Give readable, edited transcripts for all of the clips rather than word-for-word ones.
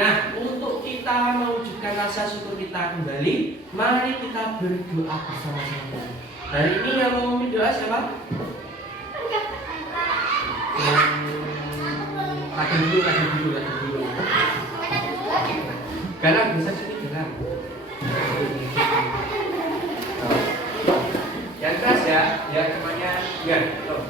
Nah, untuk kita mewujudkan rasa syukur kita kembali, mari kita berdoa bersama-sama. Hari ini yang mau memimpin doa siapa? Kadang dulu. Galang bisa sini galang. Yang keras ya, biar temannya biar. Tuh.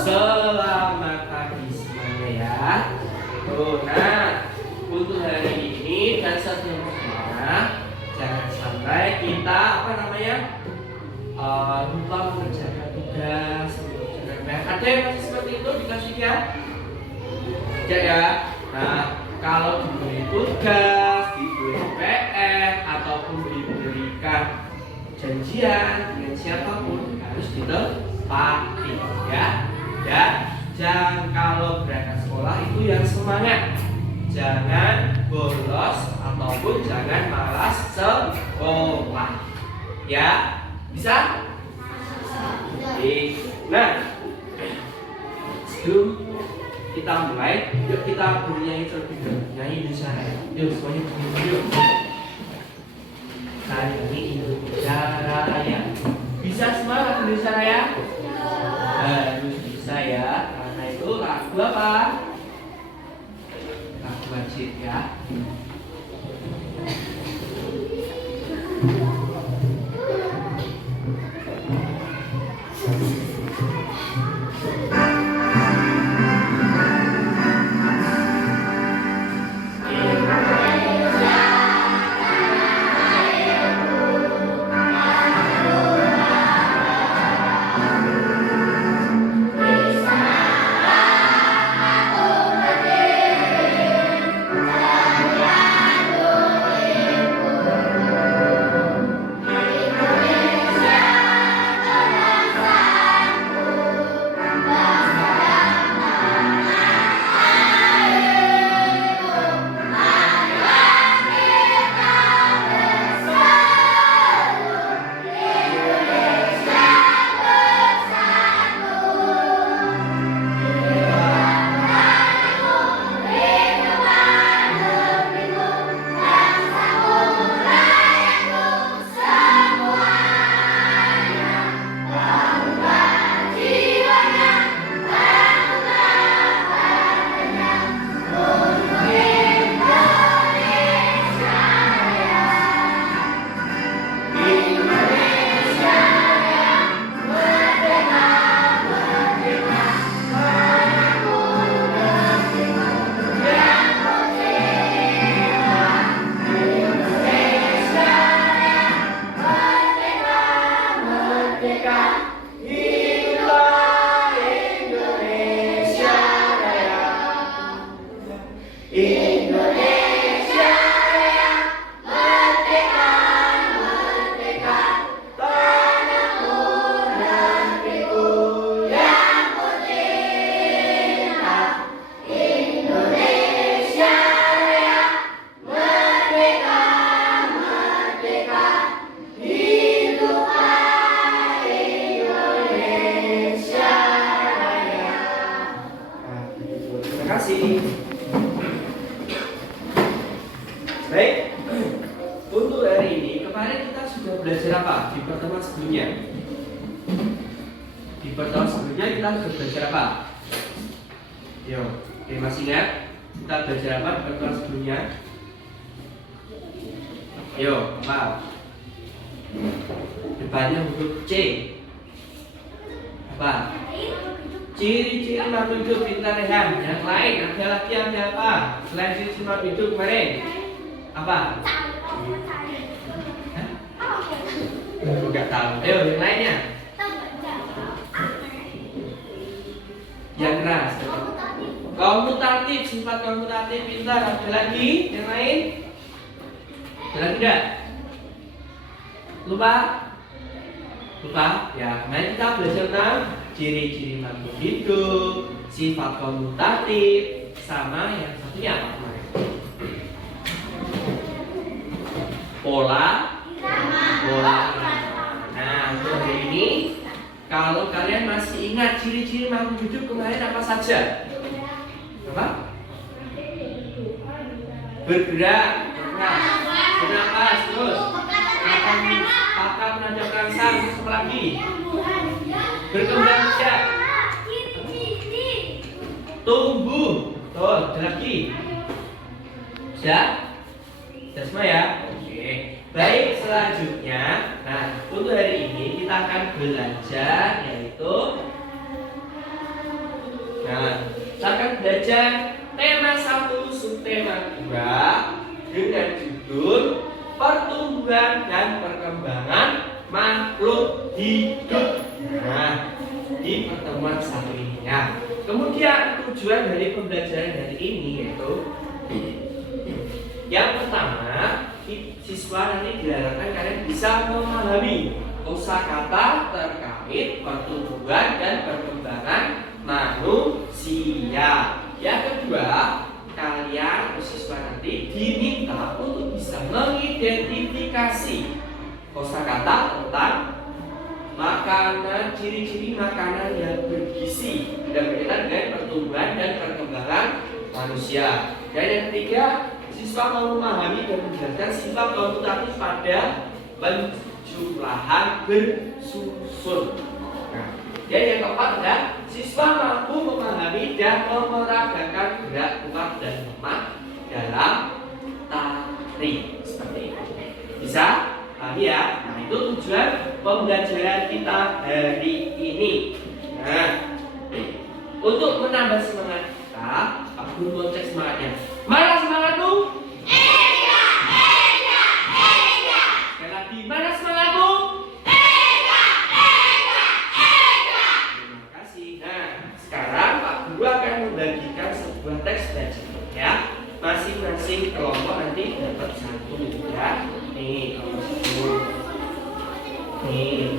Selamat pagi semuanya ya. Nah, untuk hari ini dan seterusnya jangan sampai kita lupa mengerjakan tugas. Ada yang masih seperti itu dikasihnya? Tidak ya. Nah, kalau diberi tugas, diberi PR ataupun diberikan janjian dengan siapapun harus ditepati ya. Dan kalau berangkat sekolah itu yang semangat, jangan bolos ataupun jangan malas sekolah ya. Bisa? Nah, sebelum kita mulai, yuk kita bernyanyi terlebih dahulu. Nyanyi Indonesia Raya. Yuk semuanya bernyanyi yuk. Nyanyi Indonesia Raya. Bisa semua Indonesia Raya? Harus bisa ya. Karena itu lagu apa? Lagu wajib ya. Baik, untuk hari ini kemarin kita sudah belajar apa di pertemuan sebelumnya? Di pertemuan sebelumnya kita sudah belajar apa? Yo, oke, masih ingat? Kita belajar apa di pertemuan sebelumnya? Yo, apa? Depannya huruf C. Apa? Ciri-ciri makhluk hidup pintar Rehan. Yang lain ada lagi apa? Selain ciri-ciri makhluk hidup kemarin? Apa? Enggak tahu. Ayo yang lainnya. Yang keras. Komutatif, sifat komutatif pintar. Ada lagi yang lain? Ada lagi enggak? Lupa? Ya, kemarin kita belajar tentang ciri-ciri makhluk hidup, sifat komutatif, sama yang satunya apa kemarin? Pola. Nah, untuk hari ini, kalau kalian masih ingat ciri-ciri makhluk hidup kemarin apa saja? Apa? Bergerak, bernapas, terus pakai menajam rangsang, terus apa lagi? Berkembang biak, tumbuh, tuh, ada lagi? Sudah semua ya? Oke. Baik, selanjutnya, nah untuk hari ini kita akan belajar yaitu, kita akan belajar tema 1 subtema 2 dengan judul pertumbuhan dan perkembangan makhluk hidup. Nah, di pertemuan satu ini ya. Kemudian tujuan dari pembelajaran hari ini yaitu yang pertama, siswa nanti diharapkan kalian bisa memahami kosakata terkait pertumbuhan dan perkembangan manusia. Yang kedua, kalian siswa nanti diminta untuk bisa mengidentifikasi kosakata tentang makanan, ciri-ciri makanan yang bergizi dan berkaitan dengan pertumbuhan dan perkembangan manusia. Dan yang ketiga, siswa mau memahami dan menjelaskan sifat komutatif pada penjumlahan bersusun. Nah, dan yang keempat adalah siswa mampu memahami dan memeragakan gerak kuat dan lemah dalam tari. Seperti itu. Bisa? Paham ya? Nah, itu tujuan pembelajaran kita hari ini. Nah, untuk menambah semangat kita, Pak Guru mau cek semangatnya. Mana semangatmu? Ega. Sekali lagi, mana semangatmu? Ega. Terima kasih. Nah, sekarang Pak Guru akan membagikan sebuah teks belajar ya. Masing-masing kelompok nanti dapat satu ya. Nih, kelompok 10. Nih.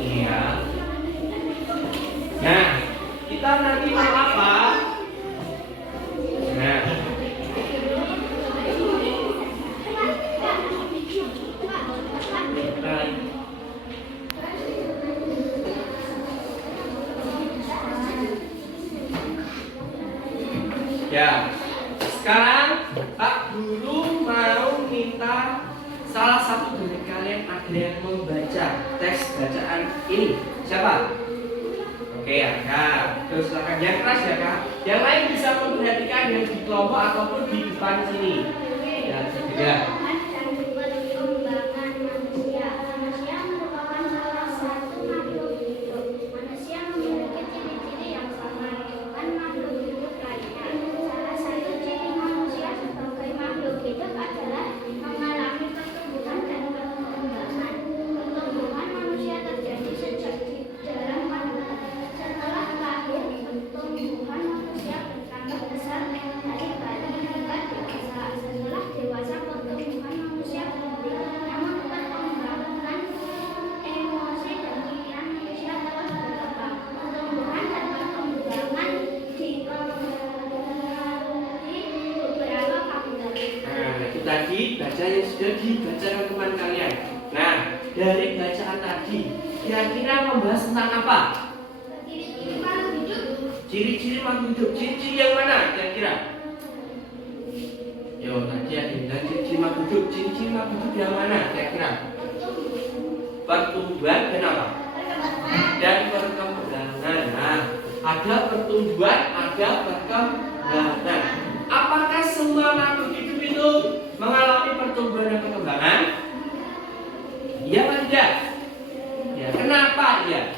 Iya. Nah, kita nanti mau apa? Nah, ya, sekarang Pak Guru mau minta salah satu dari kalian ada yang membaca teks bacaan ini. Siapa? Oke ya, Kak. Terus silakan yang keras ya, Kak. Yang lain bisa memperhatikan yang di kelompok ataupun di depan sini. Ya, juga. Tadi baca yang sudah dibaca teman kalian. Nah, dari bacaan tadi kira-kira membahas tentang apa? Ciri-ciri makhluk hidup. Ciri-ciri yang mana kira-kira? Yo, tadi ada yang bilang cincin mak hidup. Cincin mak hidup yang mana kira-kira? Pertumbuhan dan apa? Dan perkembangan. Nah, ada pertumbuhan, ada perkembangan. Apakah semua makhluk hidup itu mengalami pertumbuhan dan perkembangan? Iya atau tidak? Ya, kenapa ya?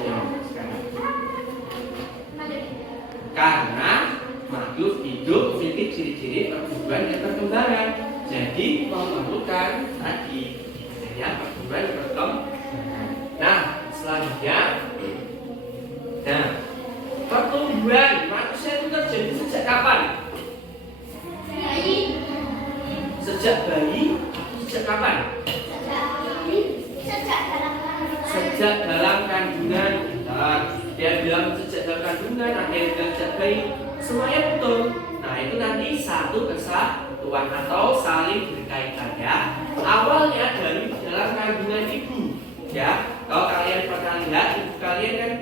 Ya, sekarang. Karena makhluk hidup memiliki ciri-ciri pertumbuhan dan perkembangan. Jadi memerlukan tadi adanya pertumbuhan dan perkembangan. Nah, selanjutnya, pertumbuhan manusia itu terjadi sejak kapan? Sejak bayi? Sejak kapan? Sejak dalam kandungan. Dia bilang sejak dalam kandungan, ada yang bilang sejak bayi. Semuanya betul. Nah, itu nanti satu kesatuan atau saling berkaitan ya. Awalnya dari dalam kandungan ibu. Ya, kalau kalian pernah lihat ibu kalian kan,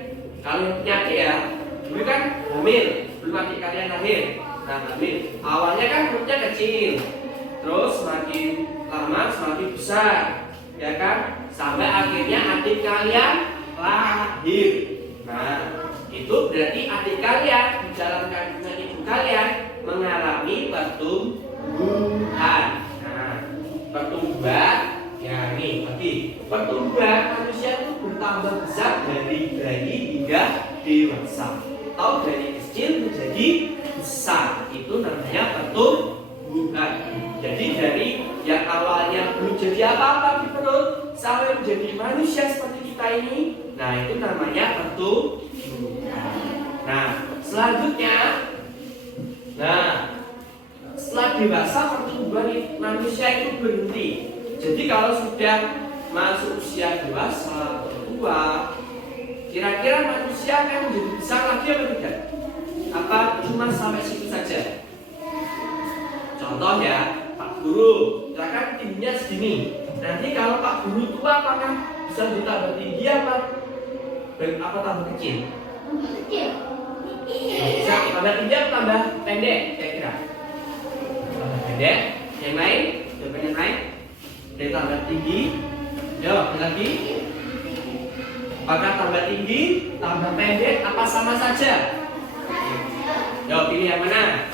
kalian penyakit ya, dulu kan hamil, belum adik kalian lahir. Nah, hamil, awalnya kan perutnya kecil, terus semakin lama semakin besar, ya kan, sampai akhirnya adik kalian lahir. Nah, itu berarti adik kalian di dalam kandungan ibu kalian mengalami pertumbuhan. Nah, pertumbuhan. Ya ini lagi pertumbuhan manusia itu bertambah besar dari bayi hingga dewasa atau dari kecil menjadi besar, itu namanya pertumbuhan. Jadi dari yang awalnya belum jadi apa-apa di perut sampai menjadi manusia seperti kita ini, nah itu namanya pertumbuhan. Nah selanjutnya, setelah dewasa pertumbuhan manusia itu berhenti. Jadi kalau sudah masuk usia dewasa atau tua, kira-kira manusia akan menjadi besar lagi apa tidak? Apa cuma sampai situ saja? Contoh ya, Pak Guru, kira-kira tingginya segini. Nanti kalau Pak Guru tua apakah bisa ditambah tinggi apa tambah kecil? Bisa tambah tinggi atau tambah pendek kira-kira? Tambah pendek. Yang lain? Jawaban yang lain? Dia tambah tinggi, jawab lagi. Apakah tambah tinggi, tambah pendek, apa sama saja? Jawab pilih yang mana?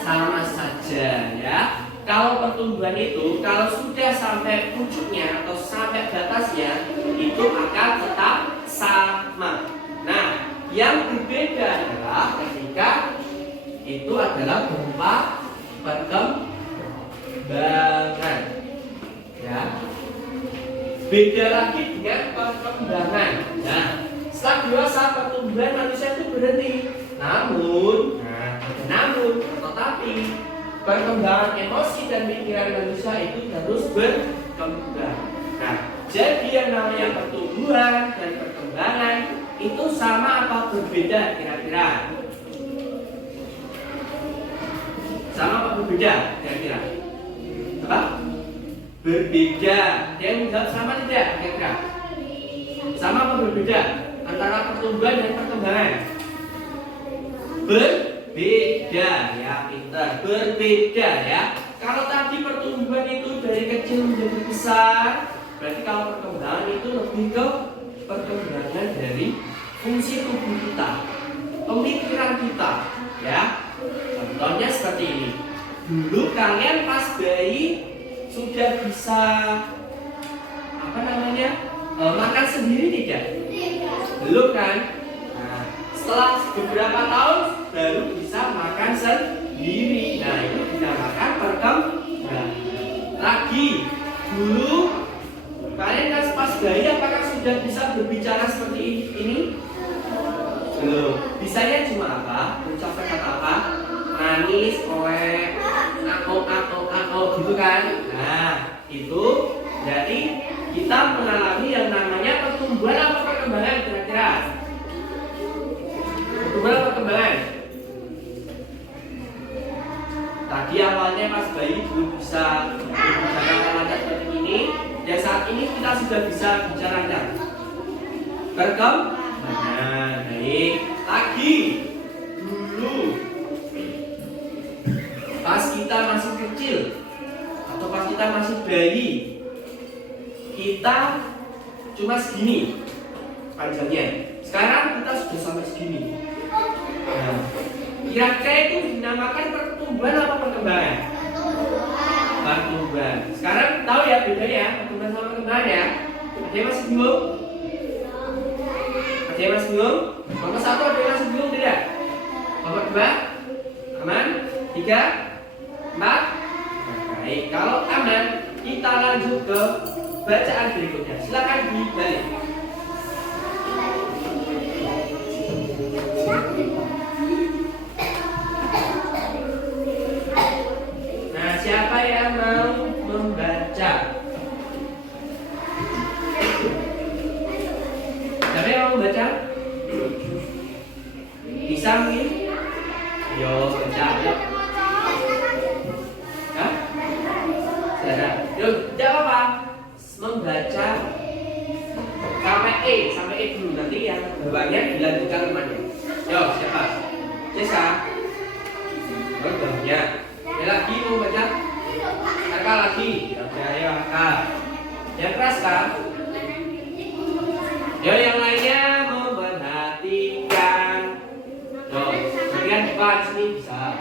Sama saja ya. Kalau pertumbuhan itu, kalau sudah sampai puncaknya atau sampai batasnya, itu akan tetap sama. Nah, yang berbeda adalah ketika itu adalah berupa perkembangan. Ya. Beda lagi dengan perkembangan. Nah, setelah dewasa pertumbuhan manusia itu berhenti. Namun, tetapi perkembangan emosi dan pikiran manusia itu terus berkembang. Nah, jadi yang namanya pertumbuhan dan perkembangan itu sama apa berbeda kira-kira? Sama apa berbeda kira-kira? Apa? Berbeda. Yang menjawab sama tidak kira-kira? Sama apa berbeda antara pertumbuhan dan perkembangan? Berbeda ya, pintar. Berbeda ya. Kalau tadi pertumbuhan itu dari kecil menjadi besar, berarti kalau perkembangan itu lebih ke perkembangan dari fungsi tubuh kita, pemikiran kita ya. Contohnya seperti ini. Dulu kalian pas bayi sudah bisa makan sendiri tidak? Belum kan? Nah, setelah beberapa tahun baru bisa makan sendiri. Nah, itu dinamakan perkembangan. Lagi dulu kalian pas bayi apakah sudah bisa berbicara seperti ini? Belum. Bisanya cuma apa? Mengucapkan kata apa? Nangis, oleh, gitu kan? Nah, itu jadi kita mengalami yang namanya pertumbuhan atau perkembangan kira-kira? Pertumbuhan atau perkembangan? Tadi awalnya pas bayi belum bisa berbicara lancar seperti ini, dan saat ini kita sudah bisa bicara lancar. Perkembangan. Baik. Lagi dulu kita masih bayi, kita cuma segini panjangnya. Sekarang kita sudah sampai segini. Nah, kira-kira itu dinamakan pertumbuhan apa perkembangan? Pertumbuhan. Sekarang tahu ya bedanya pertumbuhan sama perkembangan ya? Ada yang masih bingung? Ada yang masih bingung? Nomor 1 ada yang masih bingung tidak? Nomor 2? Aman? 3? 4? Baik, kalau aman kita lanjut ke bacaan berikutnya. Silakan dibalik. Nah, siapa yang mau membaca? Siapa yang mau membaca? Bisa mungkin? Yo, baca. Yuk. Hah? Saudara. Yuk, tidak apa-apa. Membaca sampai E dulu, nanti yang bawahnya dilanjutkan temannya. Yo, siapa? Cesa. Bawahnya. Ada lagi mau baca? Kakak lagi. Oke, ayo kakak. Yang keras kan? Yo, yang lainnya memperhatikan. Yo, bagian depan sini bisa.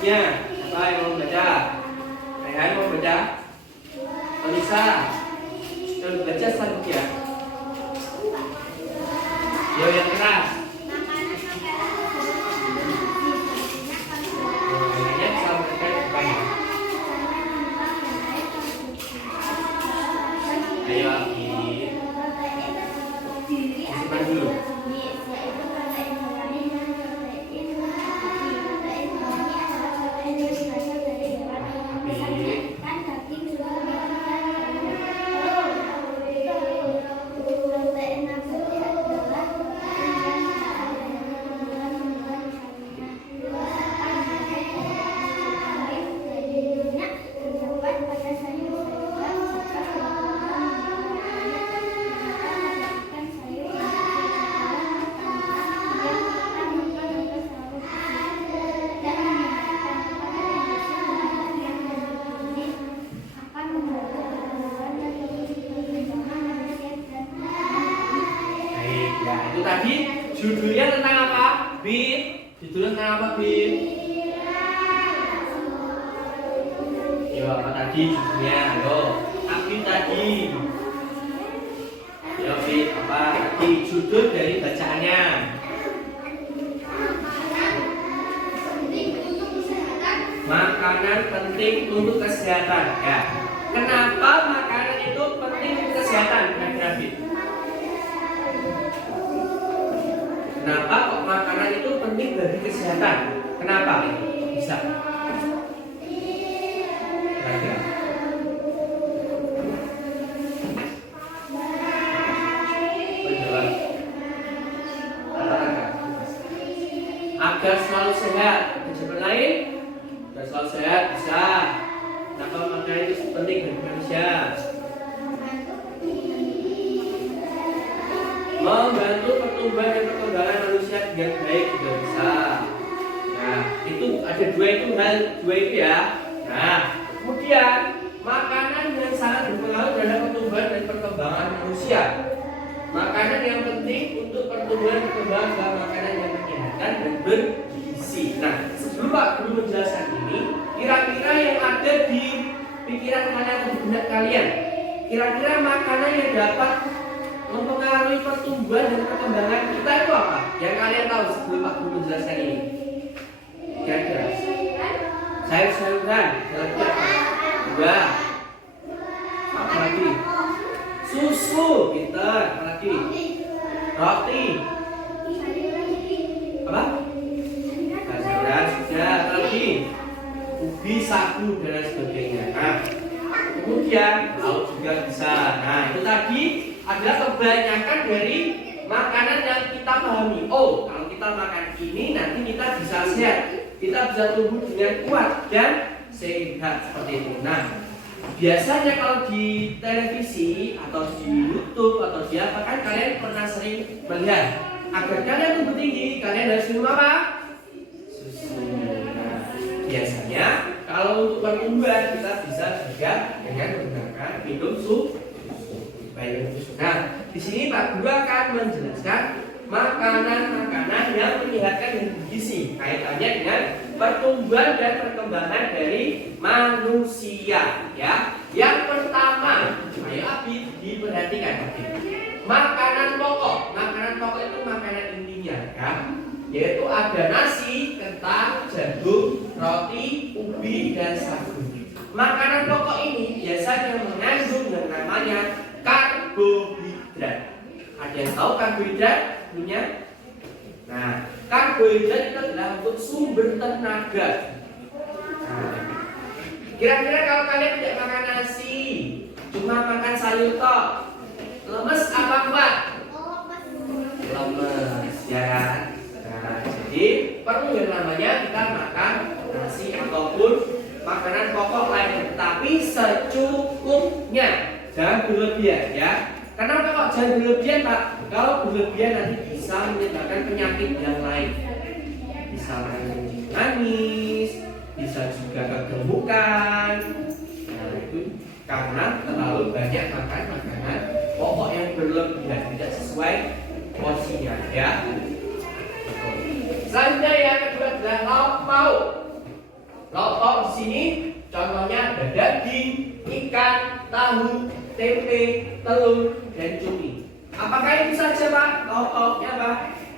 Siapa yang mau baca? Rehan mau baca? Alisa, coba baca selanjutnya. Yo, yang keras. Ayo, Aki. Simpan dulu. Itu tadi judulnya tentang apa? Bin. Judulnya tentang apa, Bin? Yo, apa tadi judulnya? Yo, Bin tadi. Yo, Bin, apa tadi judul dari bacaannya? Makanan penting untuk kesehatan. Ya. Kenapa makanan itu penting untuk kesehatan? Kira-kira, Bin? Kenapa kok makanan itu penting bagi kesehatan? Kenapa? Bisa? Kira-kira. Penjawab. Agar selalu sehat. Ada jawaban lain? Agar selalu sehat bisa. Kenapa makanan itu penting bagi manusia? Membantu pertumbuhan dan perkembangan manusia dengan baik juga bisa. Nah, itu ada dua itu ya. Nah, kemudian makanan yang sangat berpengaruh terhadap pertumbuhan dan perkembangan manusia. Makanan yang penting untuk pertumbuhan dan perkembangan adalah makanan yang menyehatkan dan bergizi. Nah, sebelum Pak Guru menjelaskan ini, kira-kira yang ada di pikiran kalian atau di benak kalian, kira-kira makanan yang dapat mempengaruhi pertumbuhan dan perkembangan kita itu apa? Yang kalian tahu sebelum Pak Guru menjelaskan ini? Kira-kira? Sayur-sayuran. Lagi apa? Buah. Apa lagi? Susu. Pinter. Apa lagi? Roti. Apa? Sayuran sudah. Apa lagi? Ubi, sagu dan lain sebagainya. Nah, kemudian lauk juga bisa. Nah, itu tadi adalah kebanyakan dari makanan yang kita pahami. Oh, kalau kita makan ini nanti kita bisa sehat, kita bisa tumbuh dengan kuat dan sehat seperti itu. Nah, biasanya kalau di televisi atau di YouTube atau di apa kan kalian pernah sering melihat agar kalian tumbuh tinggi kalian harus minum apa? Susu. Nah, biasanya kalau untuk pertumbuhan kita bisa juga dengan menggunakan minum susu. Baik, susu. Nah, di sini Pak Guru akan menjelaskan makanan-makanan yang menyehatkan dan bergizi kaitannya dengan pertumbuhan dan perkembangan dari manusia. Ya, yang pertama, ayo Abi diperhatikan. Makanan pokok. Makanan pokok itu makanan intinya, ya, yaitu ada nasi, kentang, jagung, roti, ubi, dan sagu. Makanan pokok ini biasanya mengandung yang namanya karbohidrat. Ada yang tahu karbohidrat punya? Nah, karbohidrat itu adalah untuk sumber tenaga. Nah, kira-kira kalau kalian tidak makan nasi, cuma makan sayur tok, lemes apa kuat? Lemes, ya kan? Nah, jadi perlu yang namanya kita makan nasi ataupun makanan pokok lain, tapi secukupnya, jangan berlebihan ya. Kenapa kok jangan berlebihan, Pak? Kalau berlebihan nanti bisa menyebabkan penyakit yang lain, bisa mengandung manis, bisa juga kegemukan. Nah, itu karena terlalu banyak makan makanan pokok yang berlebihan, tidak sesuai porsinya ya. Selanjutnya yang kedua adalah lauk pauk. Lauk pauk di sini contohnya ada daging, ikan, tahu, tempe, telur, dan cumi. Apakah itu saja, Pak? Lauk pauknya apa?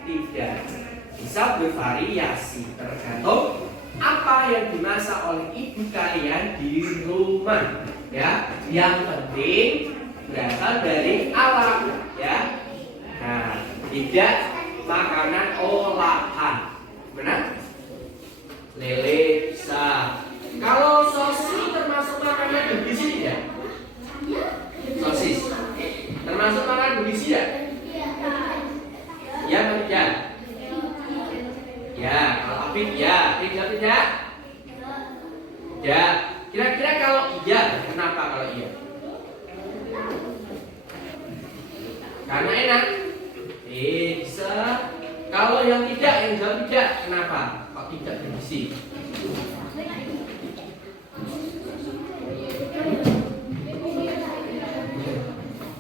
Tidak. Bisa bervariasi tergantung apa yang dimasak oleh ibu kalian di rumah. Ya, yang penting berasal dari alam. Ya. Nah, tidak makanan olahan. Benar? Lele bisa. Kalau sosis termasuk makanan bergizi tidak? Sosis termasuk makanan bergizi tidak? Ya atau tidak? Ya, kalau Afif ya, tidak? Ya, kira-kira kalau iya, kenapa kalau iya? Karena enak. Bisa. Kalau yang tidak, yang jawab tidak, kenapa? Kok tidak bergizi?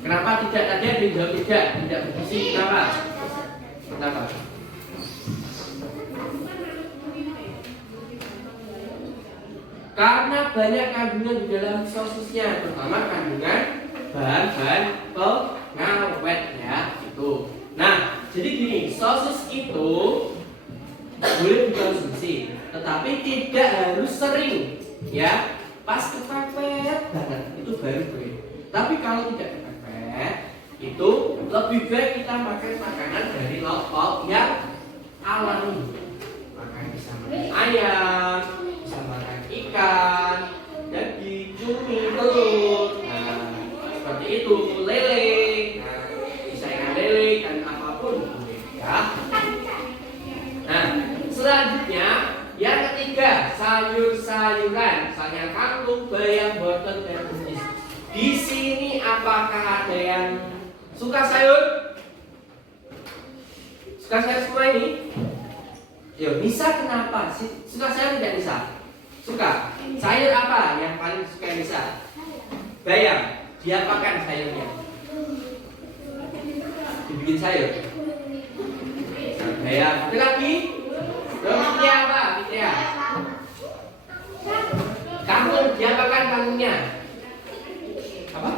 Kenapa tidak tadi ada yang jawab tidak bergizi? Kenapa? Kenapa? Karena banyak kandungan di dalam sosisnya, terutama kandungan bahan-bahan pengawet ya, itu. Nah, jadi gini, sosis itu boleh dikonsumsi, tetapi tidak harus sering, ya. Pas kepepet banget itu baru boleh. Tapi kalau tidak kepepet, itu lebih baik kita makan makanan dari lauk pauk yang alami. Makan bisa makan ayam, bisa makan ikan, daging, cumi, telur. Nah, seperti itu, lele. Nah, bisa ikan lele dan apapun boleh ya. Nah, selanjutnya yang ketiga, sayur-sayuran, misalnya kangkung, bayam, wortel, dan buncis. Di sini apakah ada yang suka sayur? Suka sayur semua ini? Yo, Nisa kenapa sih? Suka sayur tidak Nisa? Suka. Sayur apa yang paling suka Nisa? Bayam. Diapakan sayurnya? Dibikin sayur. Bayam. Ada lagi? Fitria apa? Fitria. Kangkung. Diapakan kangkungnya? Apa?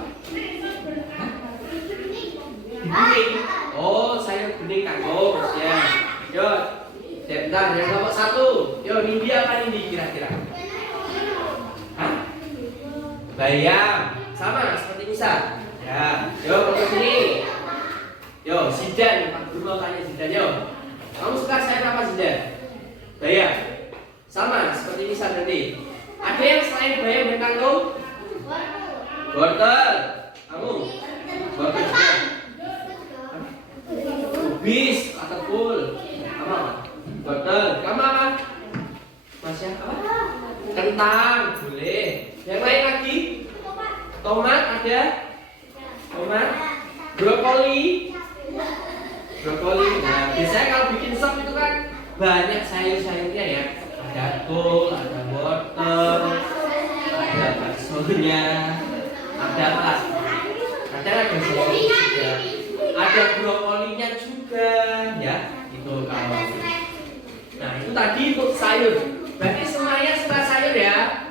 Bening. Oh, sayur bening kangkung. Ya. Yo, sebentar, yang nomor 1. Yo, Nindi apa Nindi kira-kira? bayam. Sama seperti misal. Ya, yo ke sini. Yo, Zidan, Pak Guru mau tanya Zidan, yo. Kamu suka sayur apa Zidan? Bayam. Sama seperti misal tadi. Ada yang selain bayam dan kangkung? Wortel. Kamu? Wortel juga. Kubis atau full? Apa? Wortel. Kamu apa? Masya apa? Kentang, boleh. Yang lain lagi? Tomat ada? Tomat? Brokoli? Brokoli. Nah, biasanya kalau bikin sop itu kan banyak sayur-sayurnya ya. Ada kol, ada wortel, ada baksonya, ada apa? Kadang ada sayur juga. Ada brokolinya juga, ya. Itu kalau. Nah, itu tadi untuk sayur. Berarti semuanya suka sayur ya.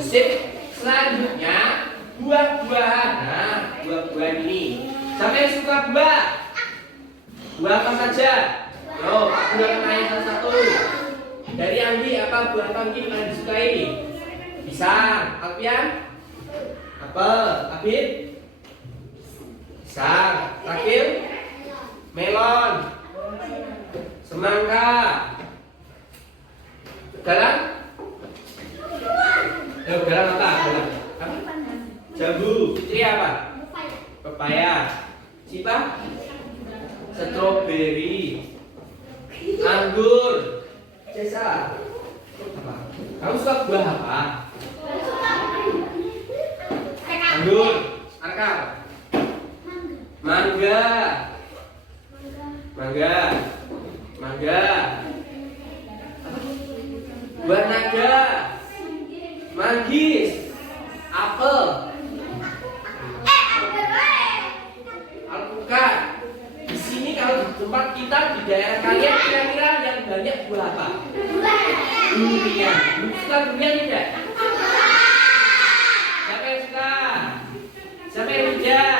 Sip. Selanjutnya buah-buahan. Nah, buah-buahan ini. Siapa yang suka buah? Buah apa saja? Yo, Pak Guru akan tanya satu-satu. Dari Andi apa buah apa mungkin yang disukai? Pisang. Alfian? Apel. Abid? Pisang. Terakhir? Melon. Semangka. Garam? Garam apa? Garam. Jambu. Fitri apa? Pepaya. Siapa? Stroberi. Anggur. Cesa. Apa? Kamu suka buah apa? Anggur. Arka. Mangga. Mangga. Mangga. Buah naga. Manggis. Apel. Alpukat. Di sini kalau di tempat kita di daerah kalian kira-kira yang banyak buah apa? Durian. Suka durian tidak? Siapa yang suka? Siapa yang tidak?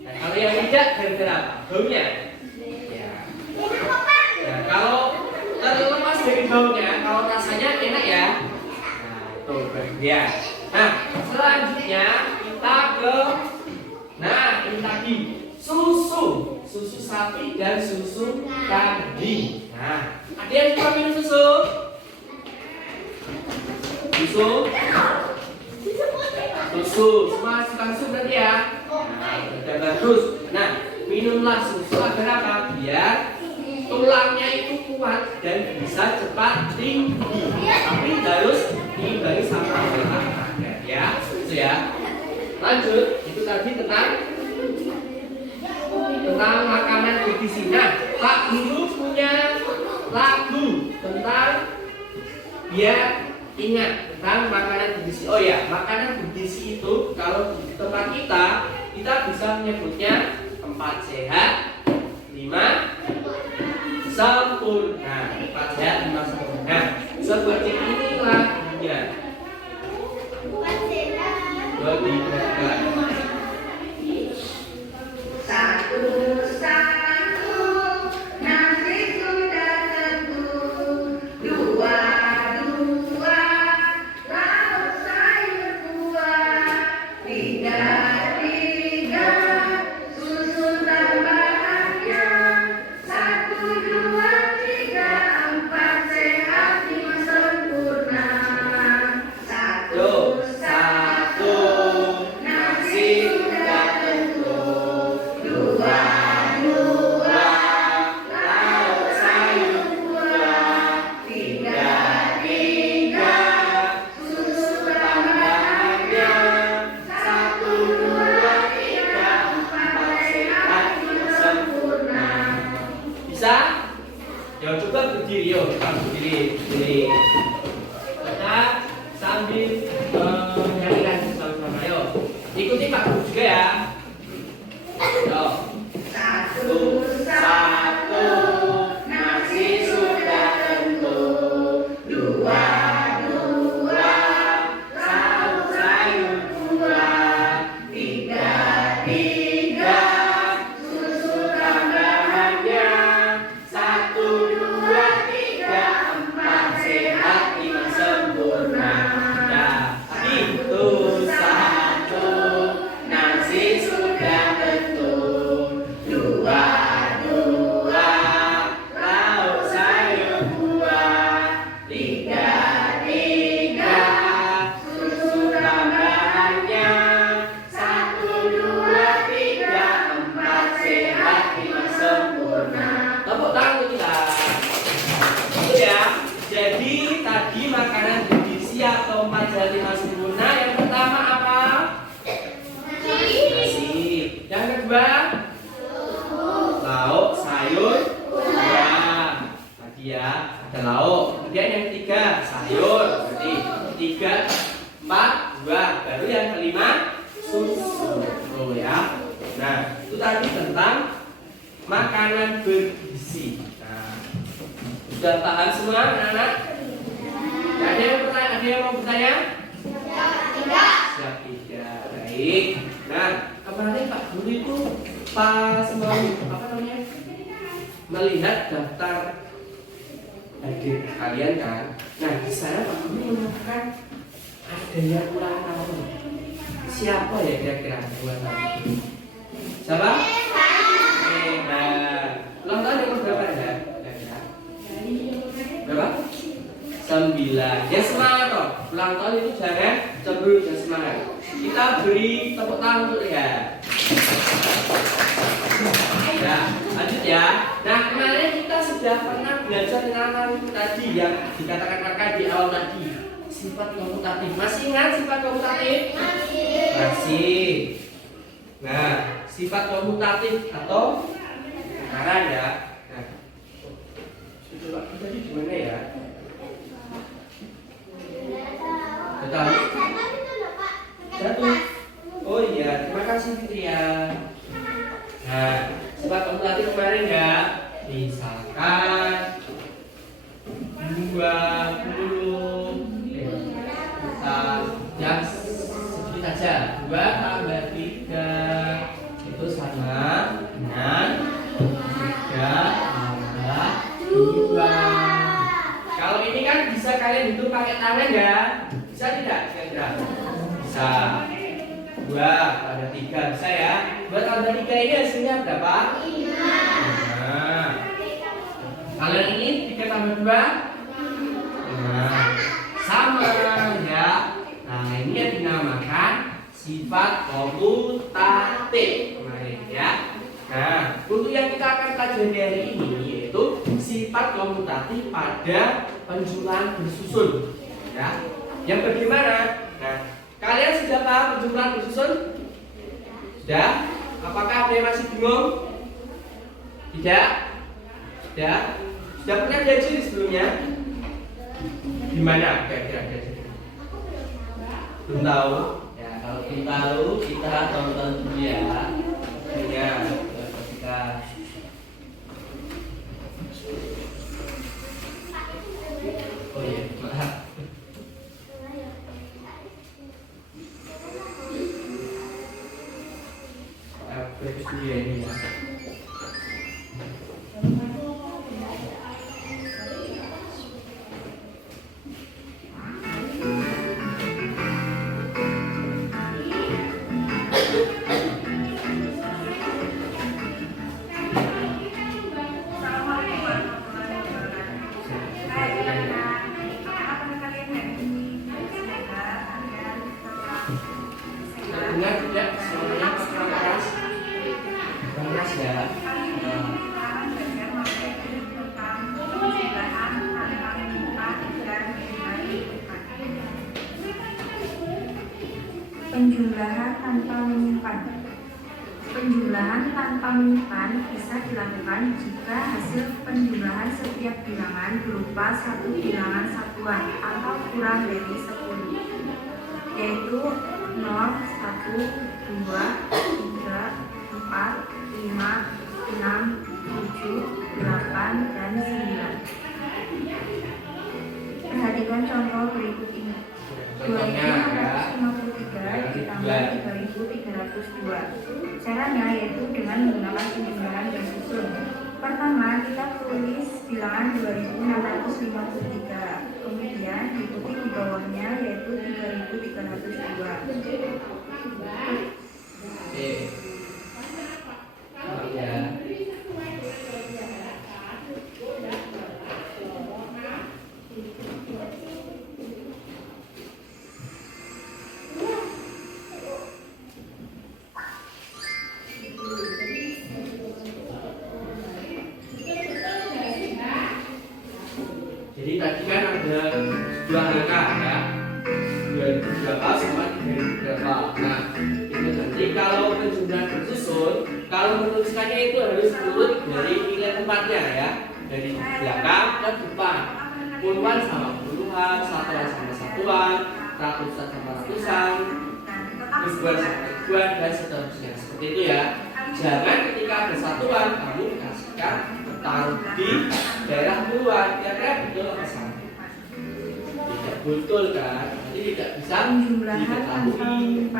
Nah, kalau yang tidak gara-gara apa? Baunya? Ya. Ya, kalau terlepas dari baunya, kalau rasanya enak ya. Nah, itu bagian. Nah, selanjutnya kita ke ini tadi susu sapi dan susu kambing. Nah, ada yang suka minum susu? Semua suka susu berarti ya. Nah, udah bagus. Nah, minumlah susu agar apa? Biar tulangnya itu kuat dan bisa cepat tinggi. Tapi harus diimbangi sama olahraga ya. Itu ya. Lanjut, itu tadi tentang makanan bergizi. Nah, Pak Guru punya lagu tentang biar ingat tentang makanan bergizi. Oh ya, makanan bergizi itu kalau di tempat kita bisa menyebutnya 4 sehat, 5 sempurna. 4 sehat, 5 sempurna. Seperti ini lagunya. Satu, nasi sudah tentu. Dua, lauk sayur buah. Tiga, susu tambahannya. 1, 2, 3, 4 sehat, 5 sempurna. Satu, nasi sudah tentu. Dua, lauk sayur buah. Tiga, susu tambahannya. 1, 2, 3, 4 sehat, 5 sempurna. Bisa? Ya coba berdiri, yuk kita berdiri. Kita sambil nyanyikan bersama-sama, yuk. Ikuti Pak Guru juga ya. Yuk. Satu, nasi sudah tentu. Dua, lauk sayur buah. Tiga, susu tambahannya. 1, 2, 3, 4 sehat, 5 sempurna. Ya, tadi tadi ya, ada lauk. Kemudian yang ketiga sayur, berarti 3, 4, 2. Baru yang kelima susu. Oh ya. Nah, itu tadi tentang makanan bergizi. Nah, sudah paham semua anak-anak? Ada yang bertanya? Ada yang mau bertanya? Siap tidak. Baik. Nah, kemarin Pak Guru itu pas mau melihat daftar adik kalian kan. Nah, di sana Pak Guru mengatakan ada yang ulang tahun. Siapa ya kira-kira ulang tahun? Siapa? Ulang tahun yang berapa ya? Berapa? 9. Ya semangat toh. Ulang tahun itu jangan cemburu dan semangat. Kita beri tepuk tangan untuk dia. Ya, lanjut ya. Nah, kemarin kita sudah pernah belajar tentang tadi yang dikatakan kakak di awal tadi. Sifat komutatif. Masih ingat sifat komutatif? Masih. Nah, sifat komutatif atau tukaran ya. Nah, coba tadi gimana ya? Betul. Jatuh. Oh iya, terima kasih Fitria. Nah, sifat komutatif kemarin ya. Misalkan 20 ya sedikit aja 2 tambah 3 itu sama dengan 3 tambah 2. Kalau ini kan bisa kalian hitung pakai tangan ya. Bisa tidak kira-kira? Bisa. 2 tambah 3 bisa ya. 2 tambah 3 ini hasilnya berapa? 5. Kalian ini 3 tambah 2? Sama ya. Nah, ini yang dinamakan sifat komutatif kemarin ya. Nah, untuk yang kita akan pelajari hari ini yaitu sifat komutatif pada penjumlahan bersusun ya. Yang bagaimana? Nah, kalian sudah paham penjumlahan bersusun? Sudah? Apakah ada yang masih bingung? Tidak? Sudah? Sudah pernah belajar sebelumnya? Gimana kira-kira? Belum tahu? Ya, kalau belum tahu kita tonton dulu ya. Ya, kita oh iya, maaf. Bagus dulu ya ini ya. Dengar tidak semuanya keras ya. Penjumlahan tanpa menyimpan. Penjumlahan tanpa menyimpan bisa dilakukan jika hasil penjumlahan setiap bilangan berupa satu bilangan satuan atau kurang dari 10, yaitu 0, 1, 2, 3, 4, 5, 6, 7, 8, dan 9. Perhatikan contoh berikut ini. 2.453 ditambah 3.302. Caranya yaitu dengan menggunakan penjumlahan bersusun. Pertama, kita tulis bilangan 2.653. Kemudian diikuti di bawahnya yaitu 3.302. Ya. Jadi tadi kan ada dua angka ya, 2000 berapa sama 3000 berapa. Nah, itu nanti kalau penjumlahan bersusun, kalau menuliskannya itu harus turut dari nilai tempatnya ya, dari belakang ke ke depan. Puluhan sama puluhan, satuan sama satuan, ratusan sama ratusan, ribuan sama ribuan, dan seterusnya. Seperti itu ya. Jangan ketika ada satuan kamu kasihkan taruh di daerah puluhan. Kira-kira betul apa salah? Tidak betul kan? Jadi tidak bisa diketahui.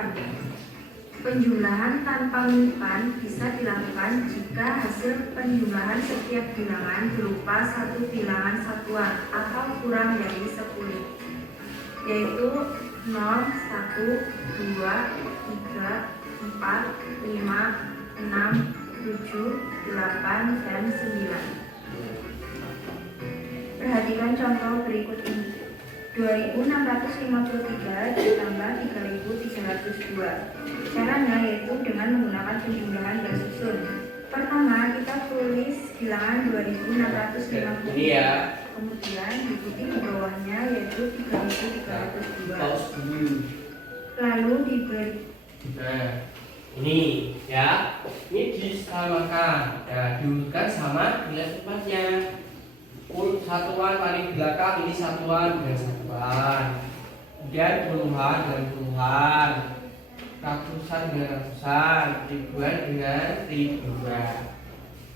Penjumlahan tanpa menyimpan bisa dilakukan jika hasil penjumlahan setiap bilangan berupa satu bilangan satuan atau kurang dari 10, yaitu 0, 1, 2, 3, 4, 5, 6, 7, 8, dan 9. Perhatikan contoh berikut ini. 2653 ditambah 3302. Caranya yaitu dengan menggunakan penjumlahan bersusun. Pertama, kita tulis bilangan 2653. Ini ya. Kemudian diikuti di bawahnya yaitu 3302. Pause dulu. Lalu diberi. Nah, ini ya. Ini disamakan. Ya, diurutkan sama nilai tempatnya. Satuan paling belakang ini satuan dengan satuan, kemudian puluhan dengan puluhan, ratusan dengan ratusan, ribuan dengan ribuan.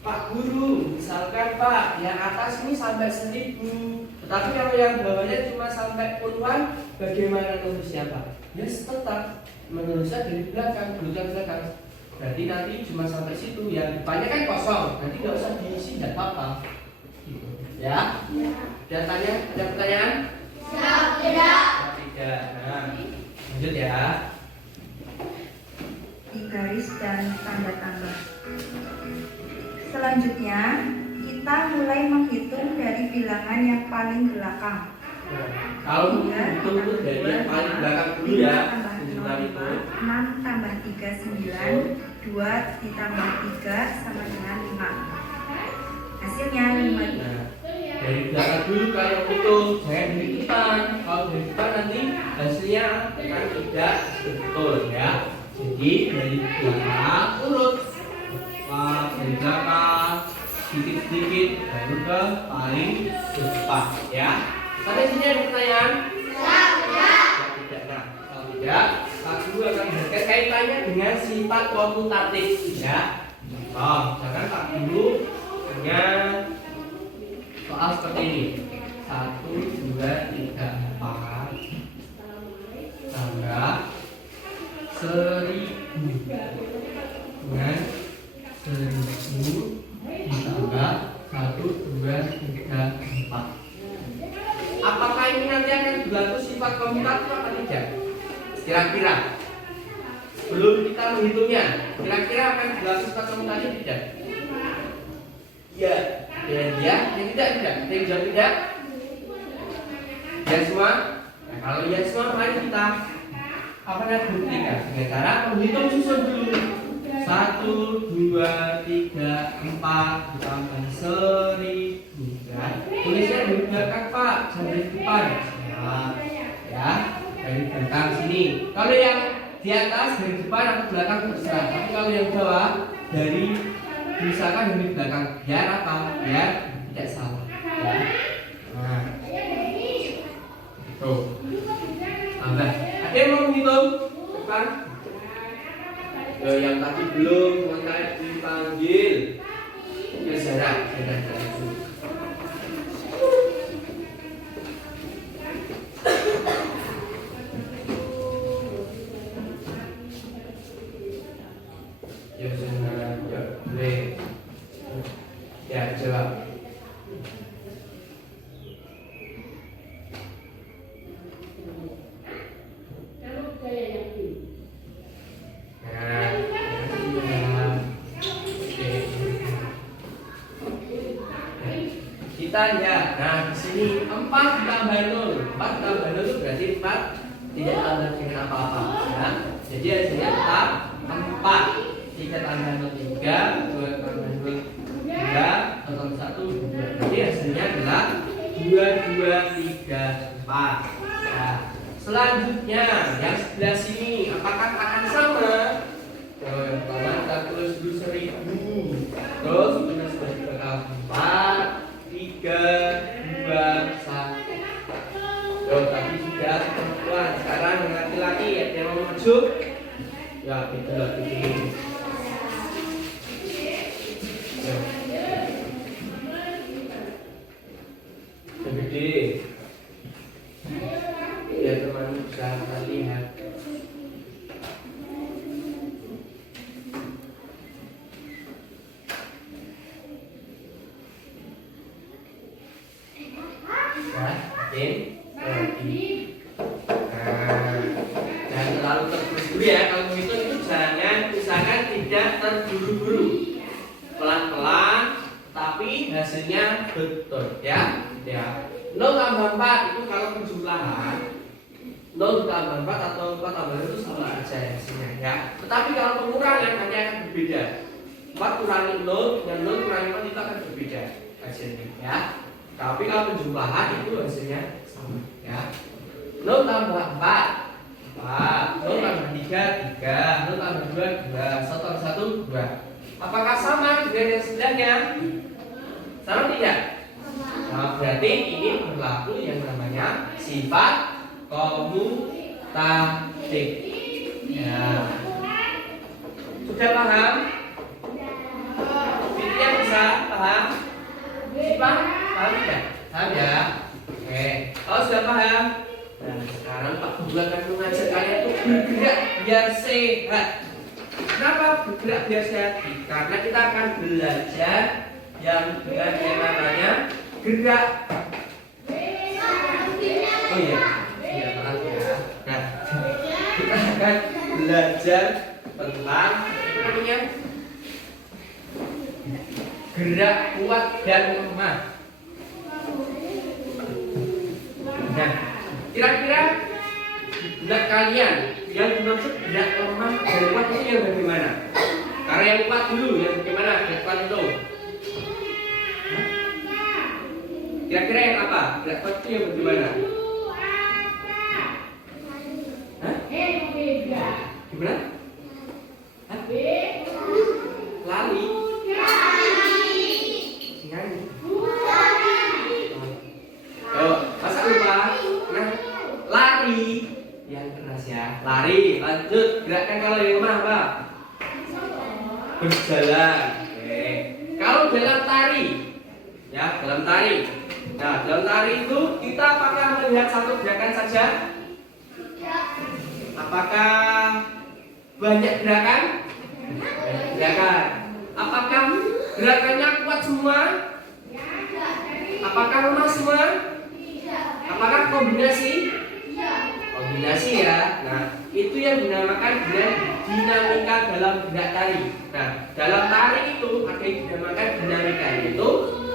Pak Guru, misalkan Pak, yang atas ini sampai 1000, tetapi kalau yang bawahnya cuma sampai puluhan, bagaimana nulisnya Pak? Ya tetap menulisnya dari belakang, belakang. Berarti nanti cuma sampai situ, yang depannya kan kosong, nanti nggak usah diisi, tidak apa-apa. Ya? Ada pertanyaan? Tidak. Tidak. Nah, lanjut ya. Di garis dan tanda tambah. Selanjutnya, kita mulai menghitung dari bilangan yang paling belakang. Nah, kalau hitung itu dari yang paling belakang dulu ya. 6 tambah 3, 9. 2 ditambah 3 sama dengan 5. Hasilnya 5. Nah, dari belakang dulu kalau hitung, jangan dari depan. Kalau dari depan nanti hasilnya akan tidak betul ya. Jadi dari belakang urut, dari belakang sedikit-sedikit baru ke paling depan ya. Sampai sini ada pertanyaan? Tidak. Nah, kalau tidak, Pak Guru akan berikan kaitannya dengan sifat komutatif ya. Jangan Pak Guru hanya soal seperti ini. 1, 2, 3, 4 tambah 1000 dengan 1000 ditambah 1, 2, 3, 4. Apakah ini nanti akan berlaku sifat komutatif atau tidak? Kira-kira sebelum kita menghitungnya, kira-kira akan berlaku sifat komutatif tidak? Ya. Ya, yang tidak. Ada yang jawab tidak? Ya semua? Nah, kalau ya semua, mari kita buktikan dengan cara menghitung susun dulu. 1, 2, 3, 4 ditambah 1000. Tulisnya dari belakang Pak, jangan dari depan. Ya, dari belakang sini. Kalau yang di atas dari depan atau belakang terserah. Tapi kalau yang bawah dari misalkan dari belakang, biar apa? Biar tidak salah ya. Nah, tuh tambah. Ada yang mau menghitung? Depan. Yang tadi belum, yang tadi dipanggil. Ya Zara. Ya Zara, ya boleh. Ya jawab. Kita lihat, nah di sini 4 ditambah 0, 4 ditambah 0 itu berarti 4 tidak tambah dengan apa-apa ya. Jadi hasilnya tetap 4. 3 tambah 0 3, 2 tambah 0 2, atau 1 2. Jadi hasilnya adalah 2 2 3 4. Nah, selanjutnya yang sebelah sini apakah akan sama? Yang pertama kita tulis dulu 1000, terus kita sebelah 4 3 dua, satu. Yo, tadi sudah perempuan, sekarang laki-laki ada yang mau maju. Ya, gitu lah, gitu. Yo. Gede. Ya teman bisa lihat. Jangan terlalu terburu-buru ya. Kalau begitu itu jangan, usahakan tidak terburu-buru. Pelan-pelan, tapi hasilnya betul ya. Ya. 0 tambah 4 itu kalau penjumlahan 0 tambah 4 atau 4 tambah 1 itu sama aja hasilnya ya. Tetapi kalau pengurangan nanti akan berbeda. 4 kurangi 0 dan 0 kurangi 4 itu akan berbeda hasilnya ya. Tapi kalau penjumlahan itu hasilnya sama ya. 0 tambah 4 0 tambah 3 3, 0 tambah 2 2, 1 tambah 1 2. Apakah sama dengan yang sebelahnya? Sama tidak? Nah, berarti ini berlaku yang namanya sifat komutatif. Ya. Sudah paham? Ini yang bisa paham? Sifat paham tidak? Paham ya? Oke. Kalau sudah paham, nah sekarang Pak Guru akan mengajak kalian untuk bergerak biar sehat. Kenapa bergerak biar sehat? Karena kita akan belajar yang dengan yang namanya gerak. Oh iya, iya maaf ya. Nah, kita akan belajar tentang namanya gerak kuat dan lemah. Nah, kira-kira gerak kalian yang dimaksud gerak lemah dan kuat itu yang bagaimana? Karena yang kuat dulu, yang bagaimana gerak kuat itu? Kira-kira yang apa? Gerak kuat itu yang bagaimana? Hah? Gimana? Hah? Lari? Nyanyi? Oh, masa lupa? Nah, lari yang keras ya. Lari, lanjut. Gerakan kalau yang lemah apa? Berjalan. Oke. Kalau dalam tari, ya dalam tari. Nah, dalam tari itu kita apakah melihat satu gerakan saja? Apakah banyak gerakan? Banyak gerakan. Apakah gerakannya kuat semua? Apakah lemah semua? Apakah kombinasi? Kombinasi ya. Nah, itu yang dinamakan dengan dinamika dalam gerak tari. Nah, dalam tari itu ada yang dinamakan dinamika, yaitu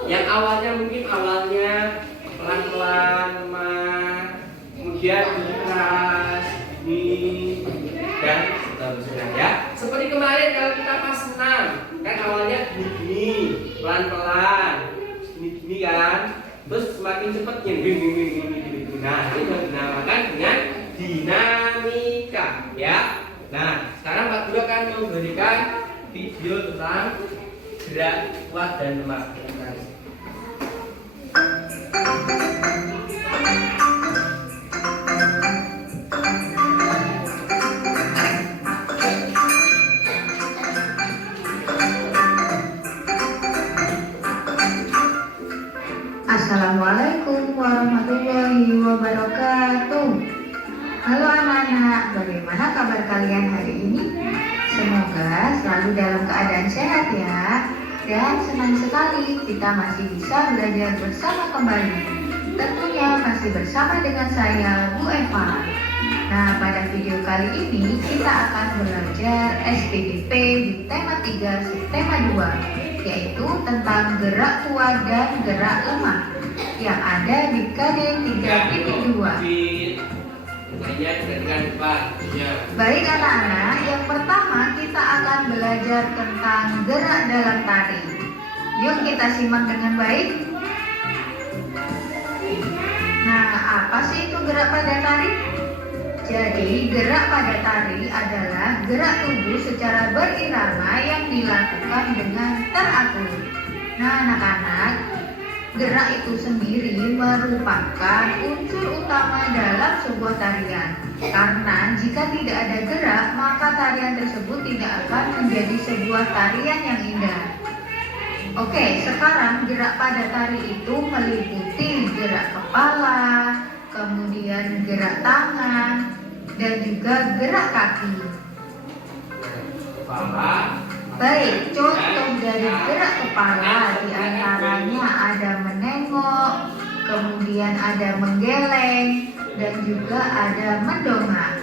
yang awalnya mungkin pelan-pelan, lemah, kemudian keras, dan seterusnya ya. Seperti kemarin kalau kita pas senam, kan awalnya gini, pelan-pelan, gini kan, terus semakin cepat gini. Nah, itu dinamakan dengan dinamika ya. Nah, sekarang Pak Guru akan memberikan video tentang gerak kuat dan lemah. Assalamualaikum warahmatullahi wabarakatuh. Halo anak-anak, bagaimana kabar kalian hari ini? Semoga selalu dalam keadaan sehat ya. Dan senang sekali kita masih bisa belajar bersama kembali. Tentunya masih bersama dengan saya, Bu Eva. Nah, pada video kali ini kita akan belajar SPDP di tema 3 subtema 2, yaitu tentang gerak kuat dan gerak lemah yang ada di KD 3.2. Baik anak-anak, yang pertama kita akan belajar tentang gerak dalam tari. Yuk kita simak dengan baik. Nah, apa sih itu gerak pada tari? Jadi, gerak pada tari adalah gerak tubuh secara berirama yang dilakukan dengan teratur. Nah, anak-anak, gerak itu sendiri merupakan unsur utama dalam sebuah tarian. Karena jika tidak ada gerak, maka tarian tersebut tidak akan menjadi sebuah tarian yang indah. Oke, sekarang gerak pada tari itu meliputi gerak kepala, kemudian gerak tangan, dan juga gerak kaki. Kepala. Baik, contoh dari gerak kepala diantaranya ada menengok, kemudian ada menggeleng, dan juga ada mendongak.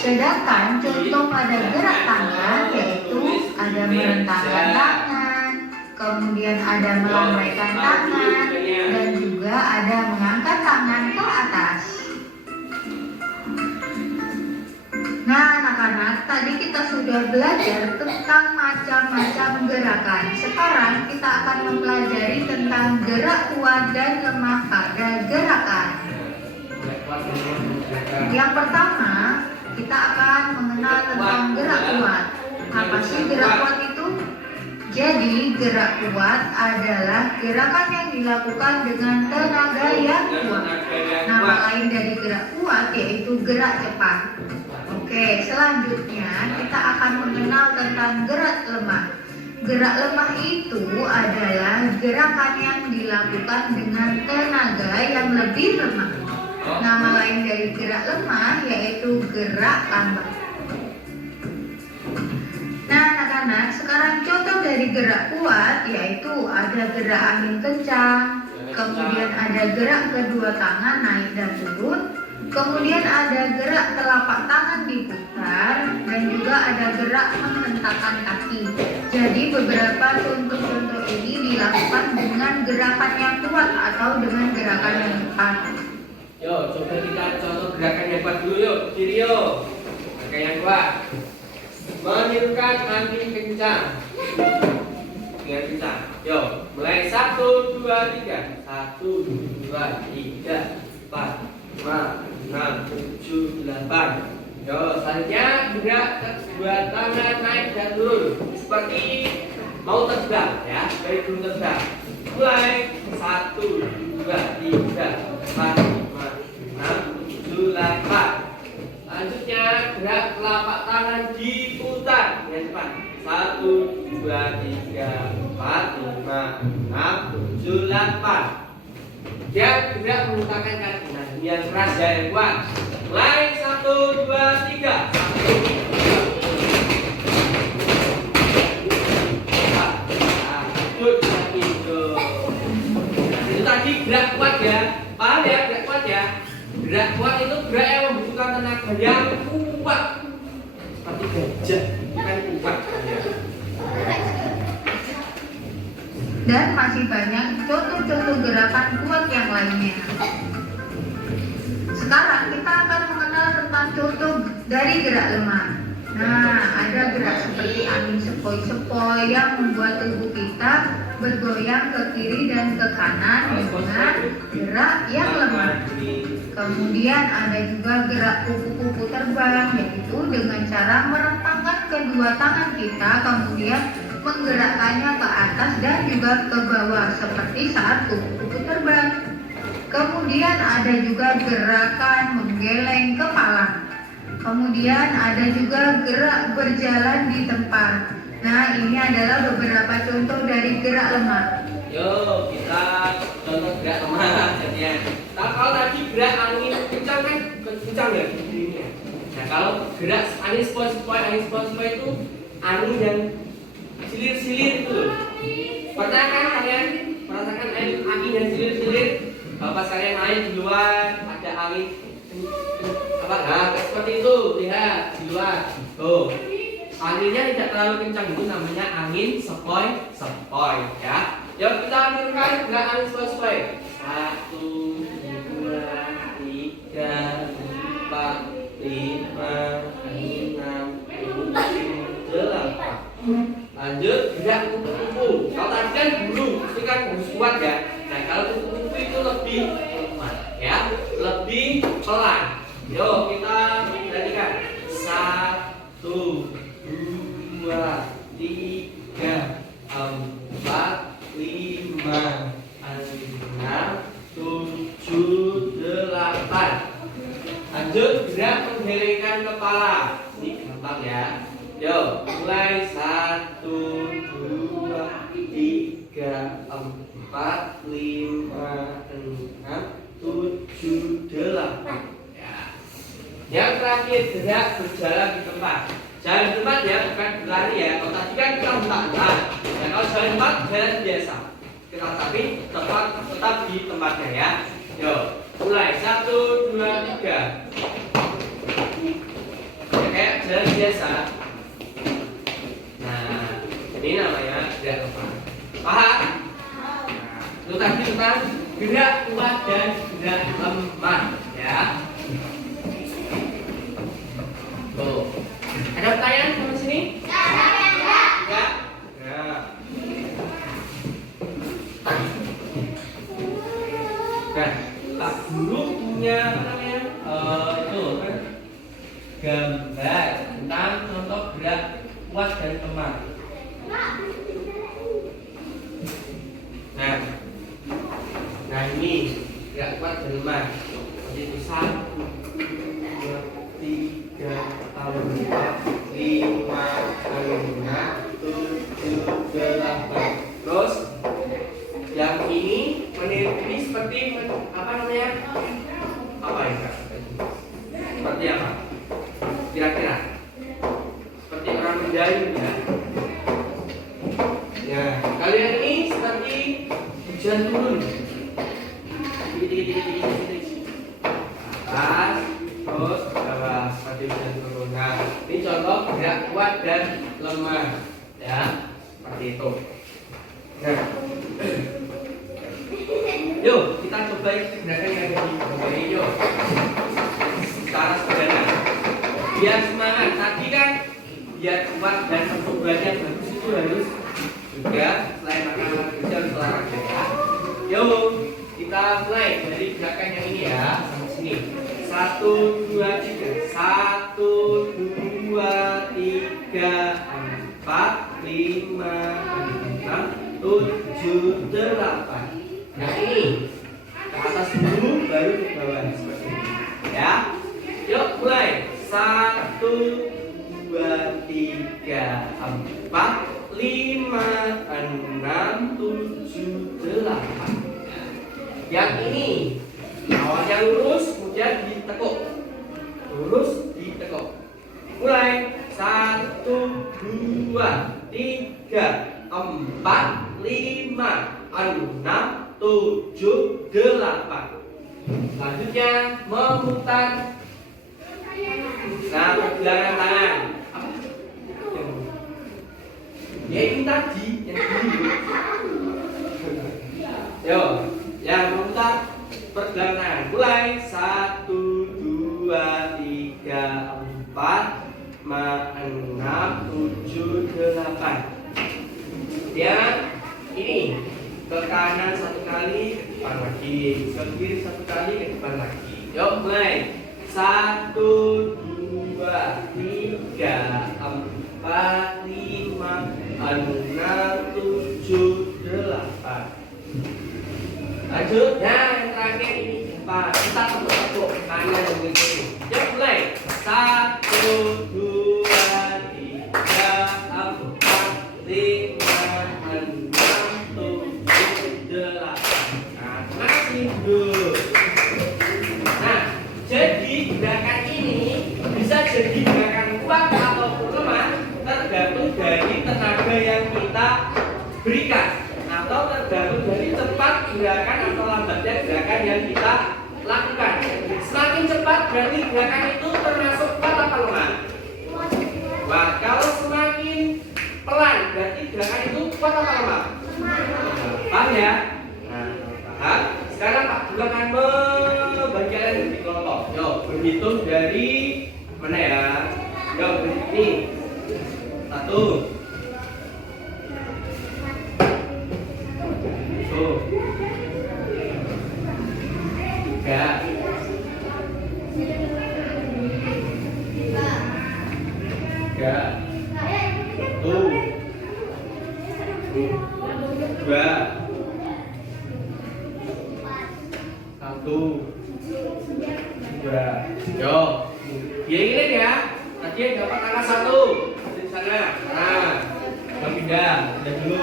Sedangkan contoh pada gerak tangan yaitu ada merentangkan tangan, kemudian ada melambaikan tangan, dan juga ada mengangkat tangan ke atas. Nah, anak-anak, tadi kita sudah belajar tentang macam-macam gerakan. Sekarang kita akan mempelajari tentang gerak kuat dan lemah pada gerakan. Yang pertama, kita akan mengenal tentang gerak kuat. Apa sih gerak kuat itu? Jadi, gerak kuat adalah gerakan yang dilakukan dengan tenaga yang kuat. Nama lain dari gerak kuat yaitu gerak cepat. Oke, selanjutnya kita akan mengenal tentang gerak lemah. Gerak lemah itu adalah gerakan yang dilakukan dengan tenaga yang lebih lemah. Nama lain dari gerak lemah yaitu gerak lambat. Nah, anak-anak, sekarang contoh dari gerak kuat yaitu ada gerak angin kencang, kemudian ada gerak kedua tangan naik dan turun, kemudian ada gerak telapak tangan diputar, dan juga ada gerak menghentakkan kaki. Jadi beberapa contoh-contoh ini dilakukan dengan gerakan yang kuat atau dengan gerakan yang cepat. Yuk, coba kita contoh gerakan yang kuat dulu yuk. Kiri yuk. Gerakan yang kuat. Meniupkan angin kencang. Dengan kencang. Yuk, mulai 1, 2, 3. 1, 2, 3, 4, 5, 6, 7, 8. Yuk, selanjutnya gerak kedua tangan naik dan turun seperti mau terbang ya, dari turun terbang. Mulai 1, 2, 3, 4, 5, 6, 7, 8. Selanjutnya gerak telapak tangan diputar dengan cepat. 1, 2, 3, 4, 5, 6, 7, 8. Dia gerak menggunakan kaki. Nah, yang keras ya, yang kuat. Mulai 1, 2, 3. 1, 2, 3. Itu tadi gerak kuat ya. Paham ya, gerak kuat ya. Gerak kuat itu gerak yang membutuhkan tenaga yang kuat. Seperti gajah, kan kuat ya. Dan masih banyak contoh-contoh gerakan kuat yang lainnya. Sekarang kita akan mengenal tentang contoh dari gerak lemah. Nah, ada gerak seperti angin sepoi-sepoi yang membuat tubuh kita bergoyang ke kiri dan ke kanan dengan gerak yang lemah. Kemudian ada juga gerak kupu-kupu terbang, yaitu dengan cara merentangkan kedua tangan kita, kemudian menggerakkannya ke atas dan juga ke bawah seperti saat kupu-kupu terbang. Kemudian ada juga gerakan menggeleng kepala. Kemudian ada juga gerak berjalan di tempat. Nah, ini adalah beberapa contoh dari gerak lemah. Yuk, kita contoh gerak lemah jadinya. Nah, kalau tadi gerak angin kencang kan kencang ya dirinya. Nah, kalau gerak angin sepoi-sepoi itu angin yang silir-silir itu loh. Pernah kan kalian merasakan angin yang silir-silir? Bapak sekalian main di luar, ada angin apa? Nah, seperti itu, lihat di luar. Tuh, anginnya tidak terlalu kencang, itu namanya angin sepoi-sepoi ya. Yuk kita ambilkan gerak angin sepoi-sepoi. 1, 2, 3, 4, 5, 6, 7, 8. Lanjut gerak kupu-kupu. Kalau tadi kan burung, itu kan harus kuat ya. Nah, kalau kupu-kupu itu lebih lemah ya, lebih pelan. Yuk kita perhatikan. 1, 2, 3, 4, 5, 7, 8. Lanjut gerak menggelengkan kepala. Ini gampang ya. Yo, mulai 1, 2, 3, 4, 5, 6, 7, 8. Ya. Yang terakhir gerak berjalan di tempat. Jalan di tempat ya, bukan berlari ya. Kalau tadi kan kita hentak-hentak. Dan kalau jalan di tempat, jalan biasa. Kita tapi tetap di tempatnya ya. Yo, mulai 1, 2, 3. Ya, kayak jalan biasa. Nah, ini namanya gerak tempat. Paham? Nah, itu tadi tentang gerak kuat dan gerak lemah ya. Tuh. Ada pertanyaan sampai sini? Enggak. Ya. Nah, Pak Guru punya apa namanya? Itu kan gambar tentang contoh gerak kuat dan lemah. Nah ini gerak kuat dan lemah. Jadi itu 1, 2, 3, 4, 5, 6, 7, 8. Terus yang ini ini seperti apa namanya? Apa ini Kak? Seperti apa? Kira-kira? Seperti orang mendayu ya. Ya, kalian ini seperti hujan turun. Atas, terus bawah seperti hujan turun. Nah, ini contoh gerak kuat dan lemah. Ya, seperti itu. Nah, yuk kita coba gerakan yang lebih yuk. Secara sederhana. Biar semangat. Tadi kan biar kuat dan pertumbuhannya bagus itu harus juga selain makanan kerja harus olahraga ya. Yuk kita mulai dari gerakan yang ini ya sampai sini. 1, 2, 3. 1, 2, 3, 4, 5, 6, 7, 8. Nah ini ke atas dulu baru ke bawah seperti ini ya. Yuk mulai 1, 2, 3, 4, 5, 6, 7, 8. Yang ini awalnya lurus kemudian ditekuk. Lurus ditekuk. Mulai 1, 2, 3, 4, 5, 6, 7, 8. Selanjutnya memutar. Nah, pergelangan tangan. Ya ini tadi yang dulu. Yo, yang memutar pergelangan tangan. Mulai 1, 2, 3, 4, 5, 6, 7, 8. Ya, ini ke kanan 1 kali, ke depan lagi, ke kiri 1 kali, ke depan lagi. Yuk mulai 1, 2, 3, 4, 5, 6, 7, 8. Lanjut, ya yang terakhir ini depan. Kita tepuk-tepuk kanan dan kiri. Yuk mulai 1, 2, 3, 4, 5, 6, 7, 8. Nah, terima kasih dulu. Nah, jadi gerakan ini bisa jadi gerakan kuat ataupun lemah tergantung dari tenaga yang kita berikan atau tergantung dari cepat gerakan atau lambatnya gerakan yang kita lakukan. Semakin cepat berarti gerakan itu termasuk kuat atau lemah? Wah, kalau semakin pelan berarti gerakan itu kuat atau lemah? Paham ya? Nah, paham. Sekarang Pak Guru akan membagi kalian di kelompok. Yo, berhitung dari mana ya? Yo, ini 1. Tuh. 3. 2. 2. Yo, giling ya. Tadi yang dapat angka 1 di sana. Nah, kita pindah dulu.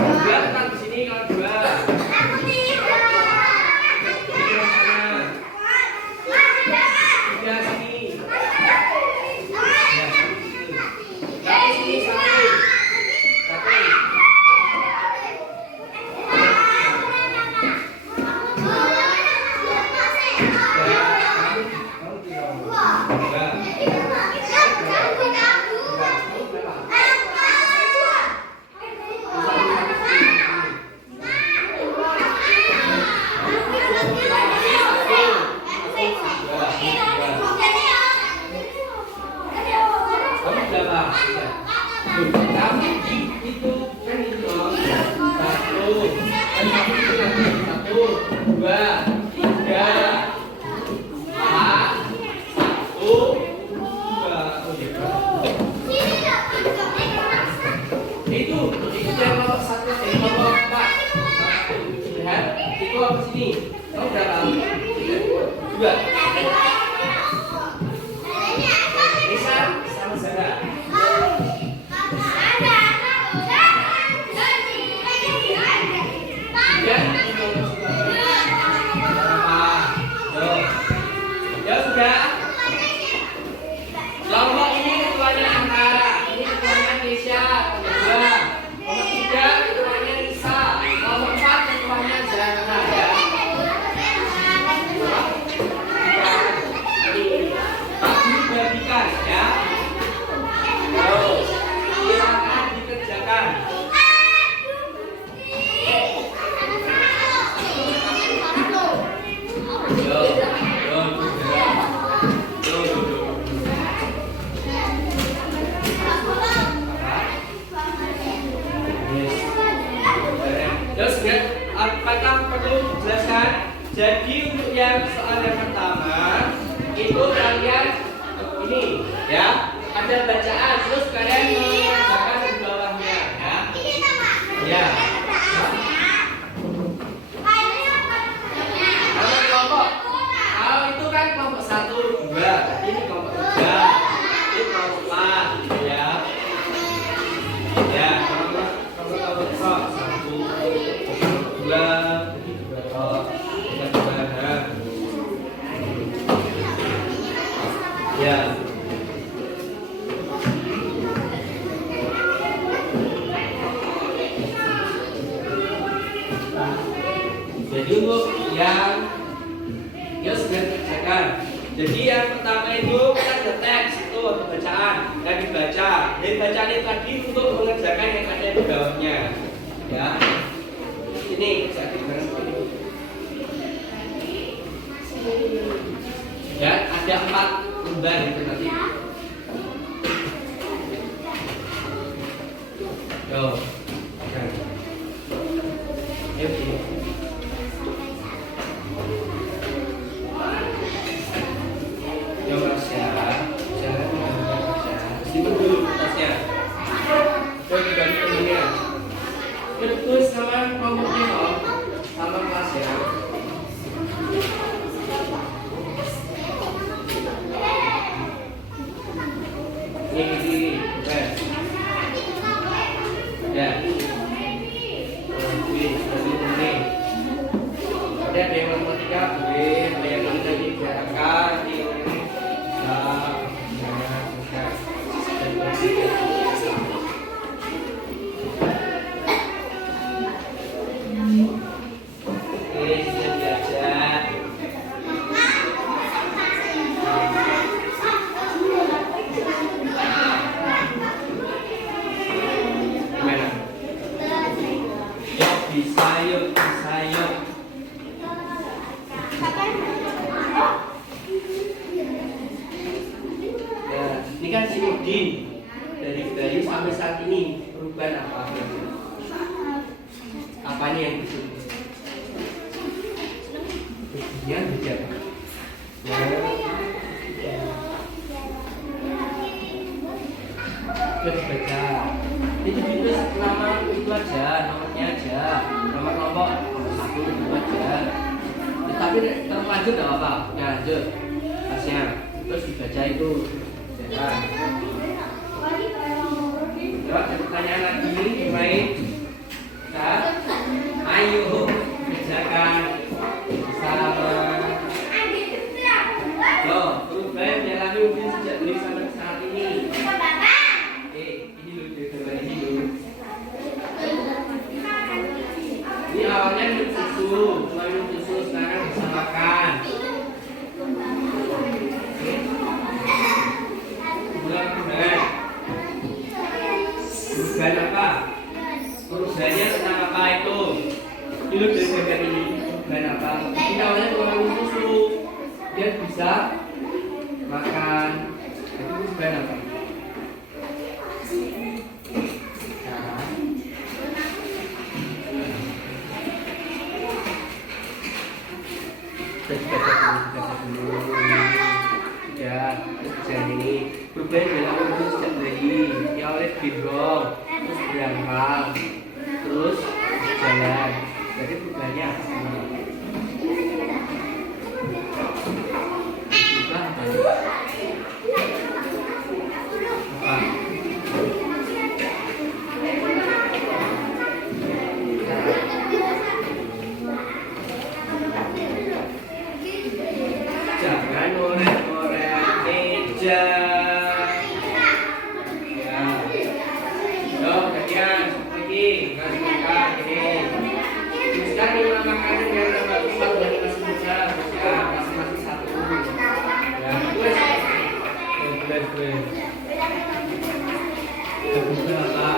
Dua tetap di sini kalau 2. Jadi untuk yang soal yang pertama itu kalian ini ya ada bacaan terus kalian mengerjakan di bawahnya ya. Ya. Kalau kelompok, kalau itu kan kelompok 1, 2, ini kelompok 3, ini kelompok 4 ya. Ya, kelompok 1, 2. Ya. Jadi untuk yang sudah dikerjakan. Jadi yang pertama itu kita ada teks itu atau bacaan dan dibaca. Dari bacaan itu tadi untuk mengerjakan yang ada di bawahnya. Ya. Ini saya bareng ini. Ya, ada 4 lembar itu nanti. Yo, oke. Yo Mas ya, jangan Mas ya. Simpan dulu tasnya. Coba dibagi temennya. Terus sama kelompoknya om, sama kelas ya. Ini, ya. Ada yang matematika, ada yang ini tadi gerakan, ini, ini kan si Udin dari bayi sampai saat ini perubahan apa? Apanya yang disebut? Yang beda. Sudah dibaca. Itu ditulis nama itu aja, nomornya aja, nomor kelompok 1, 2 aja. lanjut nggak apa-apa. Ya lanjut. Tasnya. Terus dibaca itu. Ya. Coba ada pertanyaan lagi, main. Nah, ayo kerjakan bersama. Loh, perubahan menjalani mungkin sejak dulu sampai saat ini. Ini dulu. Ini awalnya minum susu, cuma minum susu sekarang bisa makan. Perubahan apa? Perubahannya tentang apa itu? Ini dari bagian ini. Perubahan apa? Ini awalnya cuma minum susu, dia bisa makan. Itu perubahan apa? Ya, kerjaan ini perubahan dalam umur sejak bayi, ya oleh gendong, terus berangkat, terus jalan. Jadi perubahannya apa sih? Berubah apa? Apa? Jangan ngorek-ngorek meja. Ya. Yo, gantian lagi, kasih makan ini. Teruskan lima makanan yang terbaik dari masing muda. Teruskan masing-masing satu. Ya, boleh. Kenapa?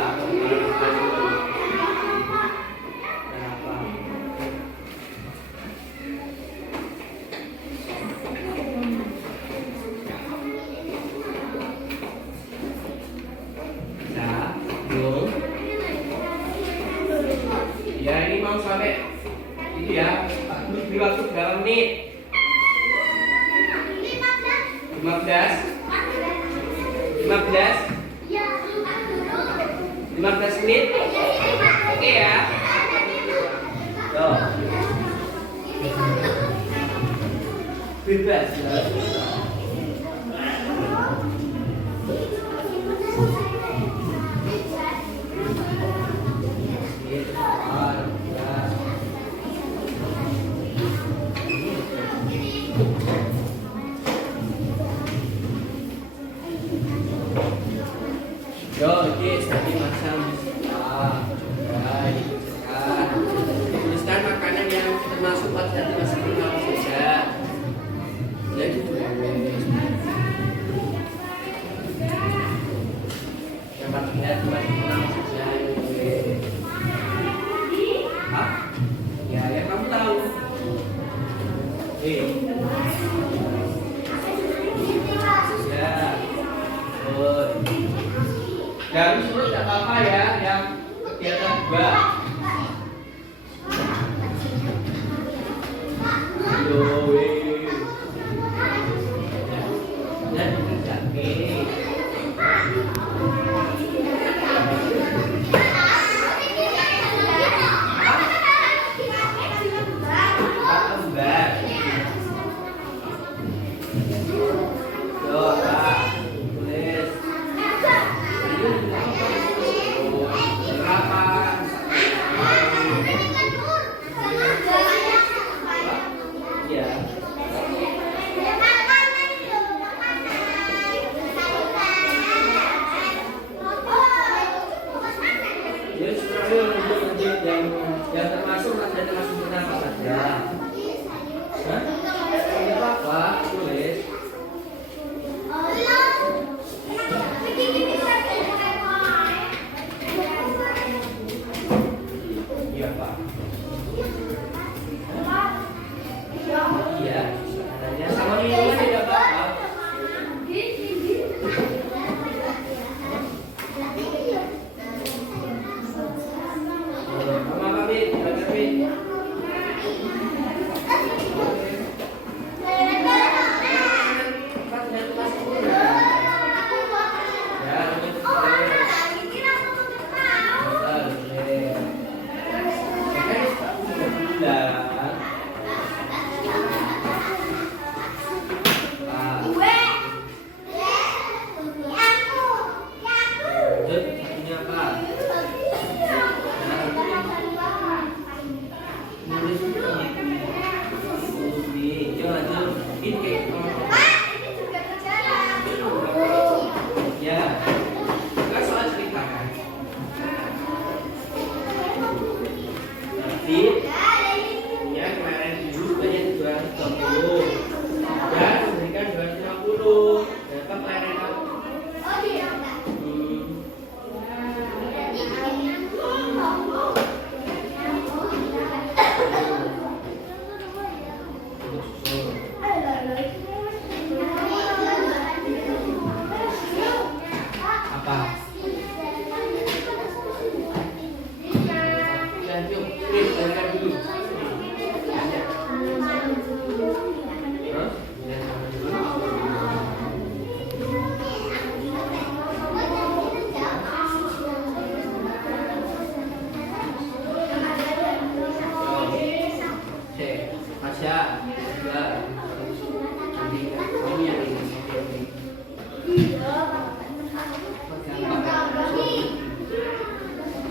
Ya ini mau sampai itu ya, beri waktu berapa menit? 15 menit? Oke ya. Tuh. Bebas ya. Yo, ini tadi macam tuliskan makanan yang termasuk pada termasuk kamu saja. Jadi yang pastinya termasuk kamu saja. Hah? Ya kamu tahu. Dan surut tidak apa-apa ya, yang kegiatan dua. Dan dikerjakan. Yang termasuk ada termasuk apa saja? Hah? Ini apa? Tulis. Iya Pak. Iya. Adanya sama minuman tidak apa-apa.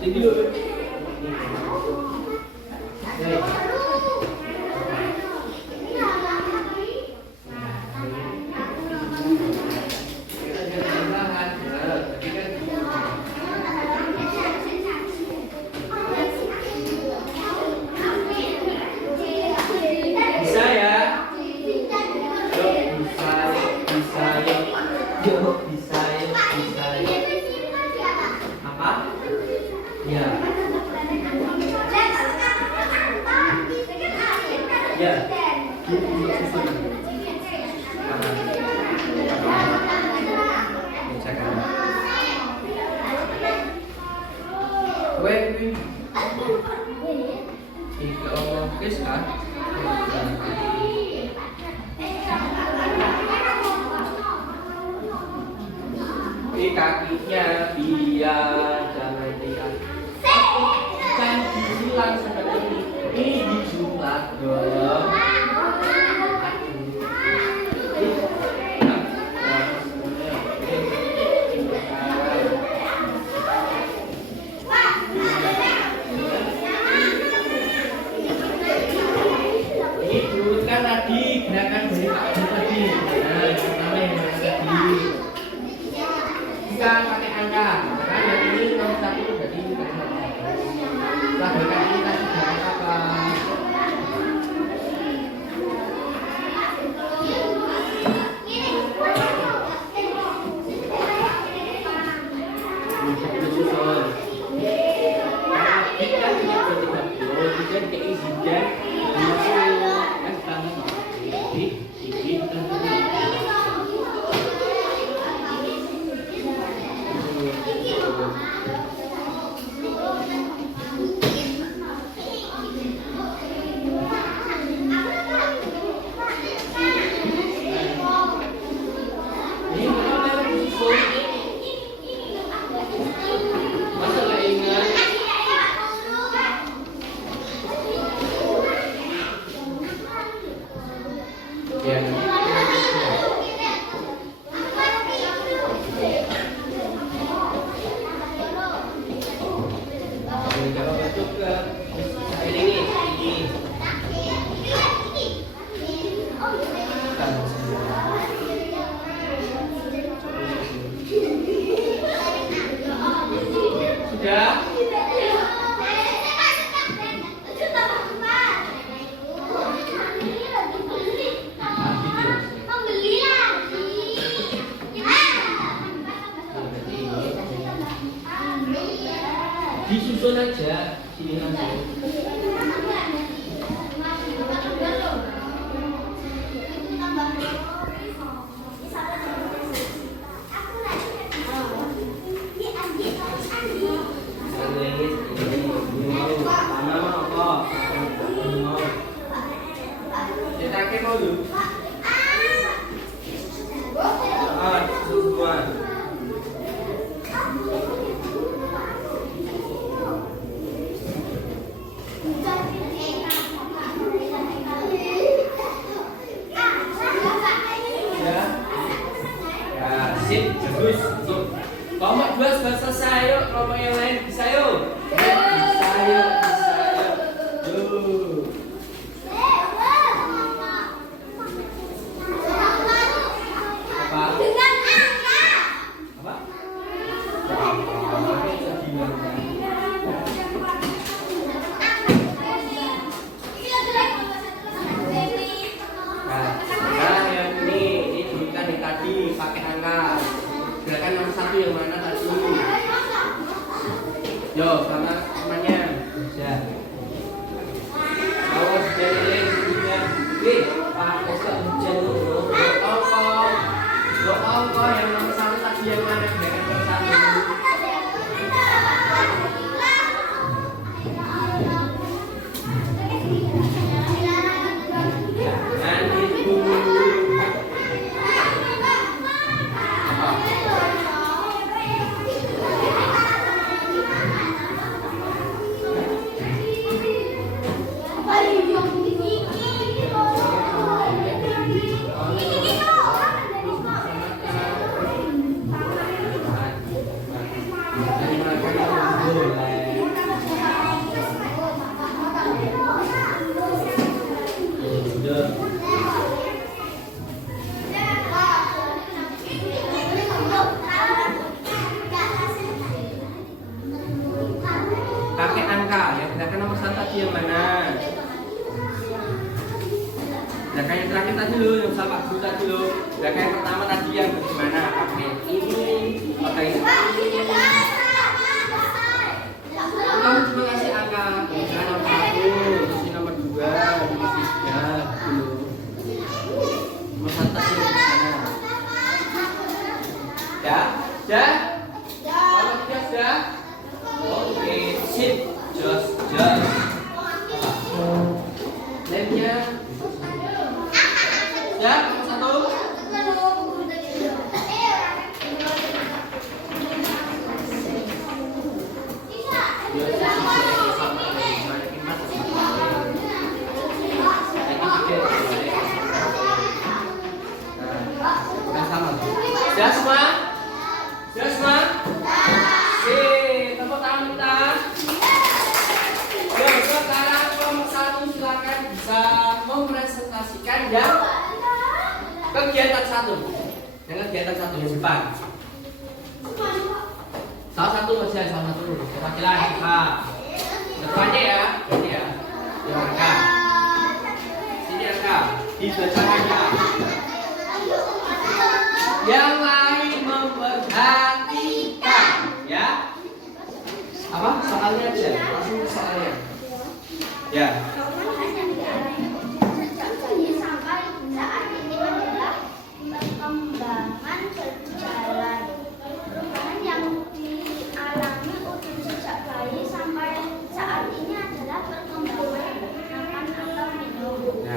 Tinggi dulu. Baik. Kita jangan perlahan. Tadi kan bisa ya. Yuk bisa, bisa yuk. Yuk bisa yuk, bisa yuk. Apa? Ya. Ya. Wait. Tiga kes kan? Di kakinya biar jangan diangkat. Kan disilang seperti ini dijumlah dong. Ini dulu kan tadi gerakan dari Pak tadi. Nah, yang pertama yang mana tadi? Bukan pakai angka. Karena yang ini nomor 1 jadi setelah gerakan ini tadi gerakan apa? Susun. Kita punya 30, kita keizinkan 20 kan sama. Ini kan sudah. Disusun aja sini langsung. Cetaknya mau dulu. Semua. Sip, bagus. Kelompok 2 sudah selesai, yuk. Kelompok yang lain bisa yuk. Bisa yuk, bisa yuk. Yuk. Apa? Apa? Nah, yang ini jurukan yang tadi pakai angka. Gerakan nomor 1 yang mana tadi? Yo, sama temannya. Ya. Gerakan yang terakhir tadi lo, yang sama dulu tadi lo. Gerakan yang pertama tadi yang bagaimana? Pakai ini, pakai ini. Kamu cuma kasih angka, misalnya nomor 1, terus ini nomor 2, nomor 3, gitu. Nomor 1 tadi di sana. Ya, ya. Kalau tidak sudah, oke, sip, just. Lemnya, ya, nomor 1. Sudah semua? Sudah semua? Tepuk tangan kita. Ya, sekarang kelompok 1 silakan bisa mempresentasikan dan kegiatan 1. Yang kegiatan 1 di depan. Salah satu saja, salah satu. Laki-laki. Depannya ya, ini ya. Di angka. Sini angka. Di belakangnya. Yang lain memperhatikan, ya. Apa? Soalnya aja, langsung ke soalnya. Ya. Perkembangan berjalan. Perubahan yang dialami Udin sejak bayi sampai saat ini adalah perkembangan makan atau minum.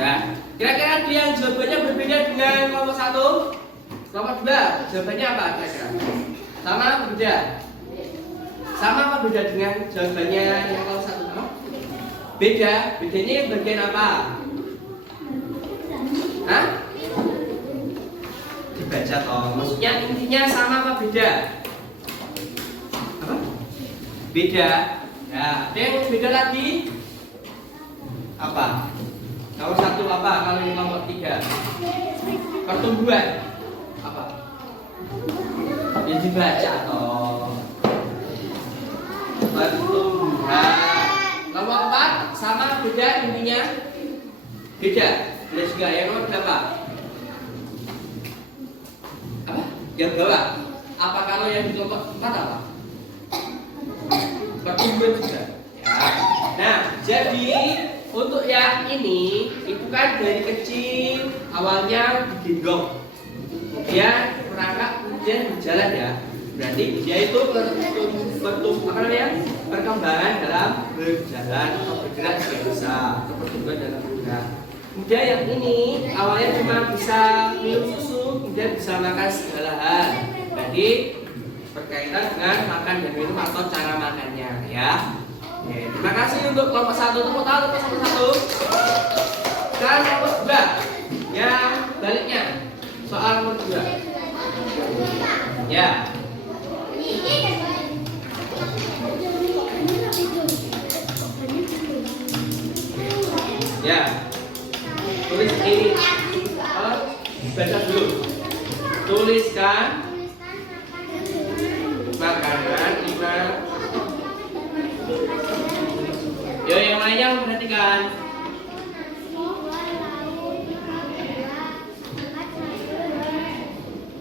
Nah, kira-kira dia yang jawabannya berbeda dengan kelompok 1? Kelompok 2, jawabannya apa kira-kira? Sama apa beda? Sama apa beda dengan jawabannya yang kelompok 1? Beda, bedanya bagian apa? Hah? Dibaca toh, maksudnya intinya sama apa beda? Apa? Beda. Ya, ada yang beda lagi? Apa? Kalau 1 apa? Kalau yang kelompok 3? Pertumbuhan. Apa? Ya dibaca toh. Pertumbuhan. Kelompok 4 sama beda intinya? Beda. Beda juga. Yang nomor berapa? Apa? Yang bawah. Apa kalau yang di kelompok 4 apa? Pertumbuhan juga. Ya. Nah, jadi untuk yang ini itu kan dari kecil awalnya digendong, kemudian merangkak, kemudian berjalan ya. Berarti dia itu perkembangan dalam berjalan atau bergerak biasa, atau pertumbuhan dalam bergerak. Kemudian yang ini awalnya cuma bisa minum susu, kemudian bisa makan segala hal. Berarti berkaitan dengan makan dan minum atau cara makannya ya. Oke, terima kasih untuk kelompok 1. Tepuk tangan untuk kelompok 1. Sekarang kelompok 2 yang baliknya, soal nomor 2. Ya. Ya. Tulis ini. Baca dulu. Tuliskan makanan 5. Yo, yang lainnya perhatikan.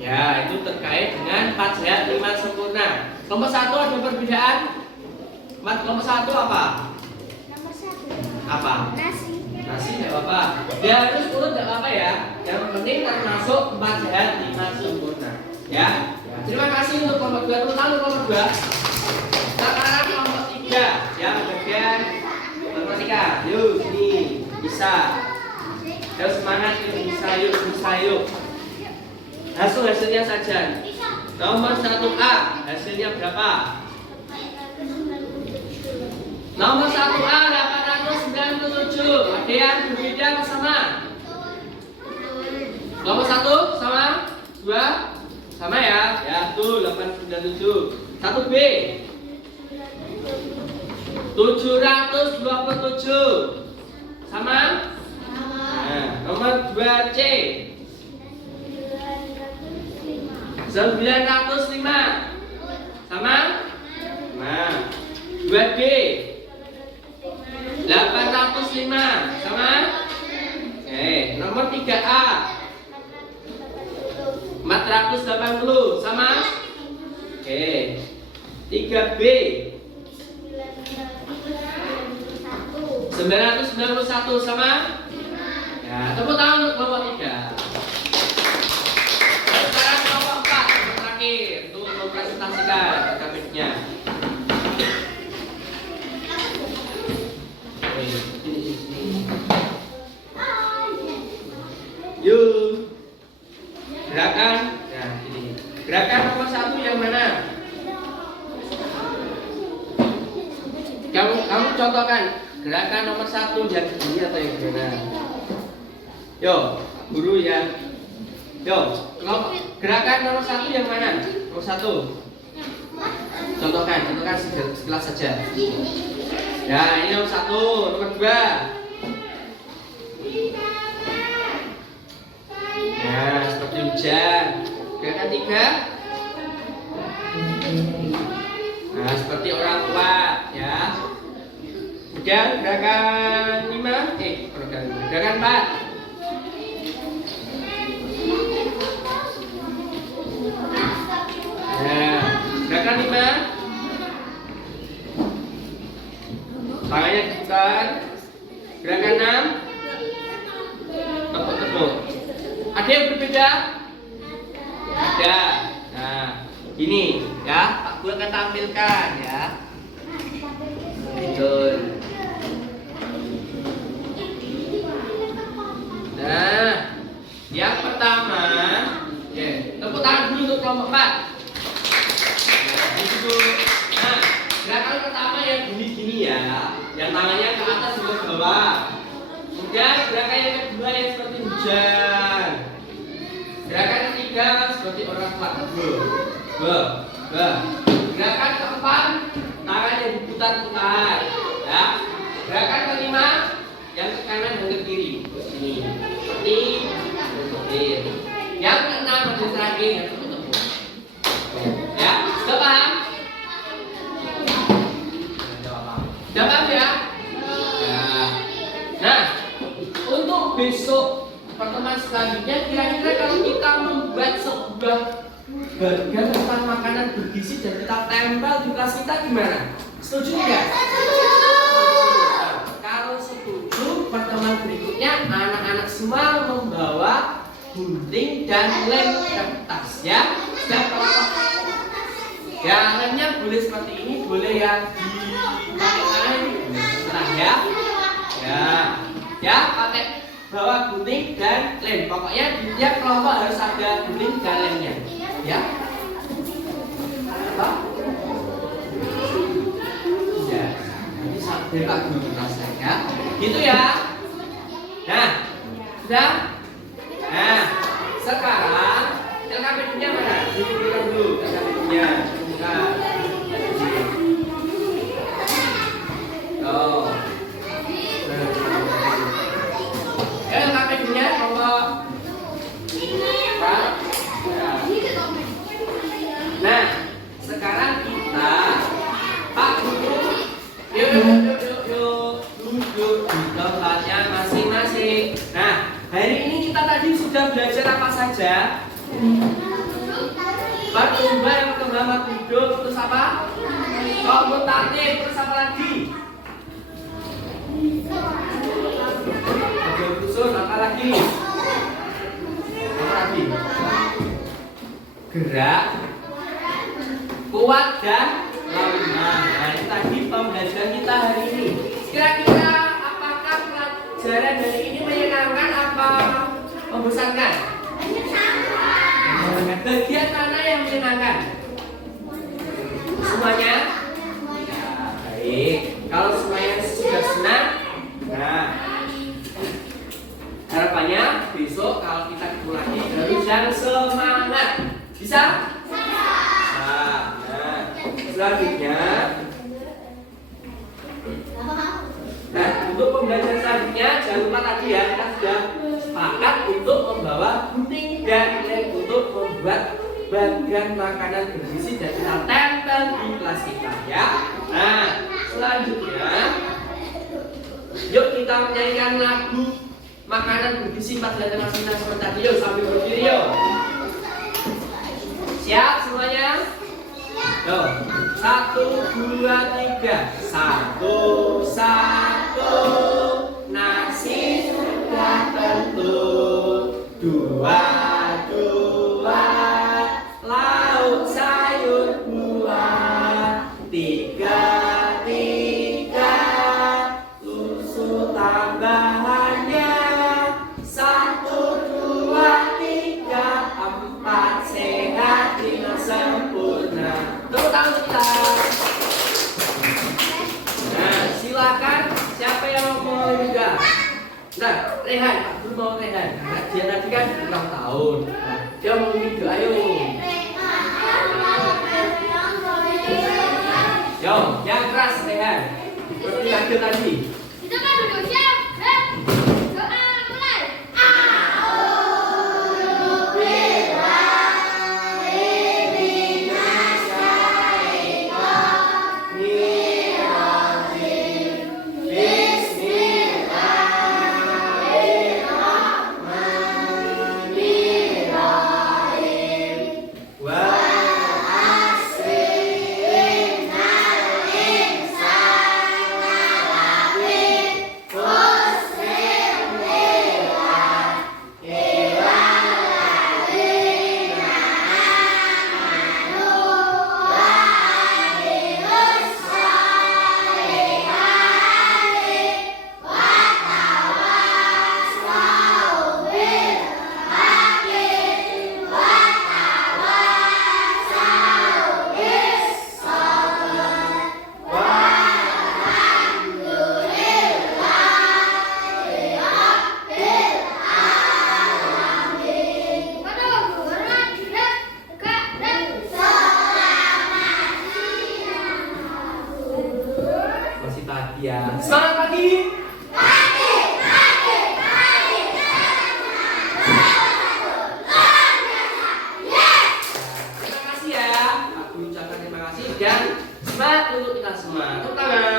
Ya, itu terkait dengan 4 sehat 5 sempurna. Kelompok 1 ada perbedaan? Kelompok 1 apa? Nomor 1. Apa? Nasi. Nasi enggak apa-apa. Dia harus urut enggak apa-apa ya. Yang penting termasuk 4 sehat 5 sempurna. Ya. Terima kasih untuk kelompok 2. Terus kelompok 2. Sekarang kelompok 3 yang bagian matematika. Yuk, sini bisa. Terus semangat, yuk bisa yuk. Hasilnya saja. Nomor 1A hasilnya berapa? Nomor 1A 897. Ada yang berbeda atau sama? Nomor 1 sama? 2 sama ya? Ya betul 897. 1B 727 sama? Nah, nomor 2C 905 sama? Nah, 2D 805 sama? Nomor 3A 480 sama? Oke. 3B 991 sama? Ya, tepuk tangan untuk kelompok 3. Sekarang kelompok 4 yang terakhir untuk mempresentasikan KKP-nya. Yuk, gerakan. Nah, ini gerakan nomor 1 yang mana? Kamu contohkan gerakan nomor 1 yang ini atau yang mana? Yo, guru yang. Yo, gerakan nomor 1 yang mana? Nomor 1. Contohkan sekilas saja. Ya, ini nomor 1, nomor 2. Nah, seperti hujan. Gerakan 3. Nah, seperti orang tua, ya. Kemudian gerakan 5. Gerakan 4. Nah, gerakan 5. Tangannya bukan. Gerakan 6. Tepuk-tepuk. Ada yang berbeda? Ada. Nah, ini ya, Pak Guru akan tampilkan ya. Betul. Nah, yang pertama, oke, tepuk tangan dulu untuk kelompok 4. Nah, gerakan pertama yang gini-gini ya, yang tangannya ke atas juga ke bawah. Kemudian gerakan yang kedua yang seperti hujan. Gerakan ketiga seperti orang tua. Gerakan keempat tangannya diputar-putar. Ya. Gerakan kelima yang ke kanan dan ke kiri. Ini. Seperti ini. Yang keenam dan terakhir yang tepuk-tepuk. Ya, sudah paham? Sudah paham ya? Nah, untuk besok pertemuan selanjutnya kira-kira kalau kita membuat sebuah bagian tentang makanan bergizi dan kita tempel di kelas kita gimana? Setuju tidak? Kalau setuju, pertemuan berikutnya anak-anak semua membawa gunting dan lem kertas ya. Sudah kelompok. Ya, lemnya boleh seperti ini, boleh yang dipakai tangan ini, terserah ya. Ya, pakai bawa gunting dan lem. Pokoknya di tiap kelompok harus ada gunting dan lemnya. Ya. Apa? Ya. Nanti sampai Pak Guru jelaskan ya. Gitu ya. Nah, sudah. Nah, sekarang LKPD-nya mana? Diberikan dulu LKPD-nya. Nah. Oh. LKPD-nya kelompok. Nah, sekarang kita Pak Guru yuk duduk di tempatnya masing-masing. Nah, hari ini kita tadi sudah belajar apa saja? Pertumbuhan yang perkembangan hidup, terus apa? Komutatif, terus apa lagi? Ada khusus, apa lagi? Apa lagi? Gerak, kuat dan lemah. Nah, ini tadi pembelajaran kita hari ini. Kira-kira apakah pelajaran hari ini menyenangkan apa membosankan? Bagian mana yang menyenangkan? Semuanya? Ya, baik. Kalau semuanya sudah senang, nah harapannya besok kalau kita ketemu lagi harus yang semangat. Bisa? Nah, selanjutnya. Nah, untuk pembelajaran selanjutnya jangan lupa tadi ya, kita sudah sepakat untuk membawa gunting dan lem untuk membuat bagian makanan bergizi dan kita tempel di kelas kita ya. Nah, selanjutnya yuk kita menyanyikan lagu makanan bergizi 4 dan masing seperti tadi. Yuk sambil berdiri yuk. Siap semuanya? Yuk. 1, 2, 3. 1, 1. Nasi sudah tentu. 2, 2. Lauk sayur buah. 3, 3. Susu tambahannya. 1, 2, 3, 4. Sehat dengan sempurna. Tepuk tangan untuk kita. Nah, silakan siapa yang mau juga. Nah, Rehan, aku mau Rehan. Nah, dia tadi kan ulang tahun. Nah, dia mau juga, ayo. Yo, yang keras Rehan. Seperti lagu tadi. Kita kan udah siap. Doa mulai. Masih pagi ya. Semangat pagi. Terima kasih ya. Aku ucapkan terima kasih dan semangat untuk kita semua. Tepuk tangan.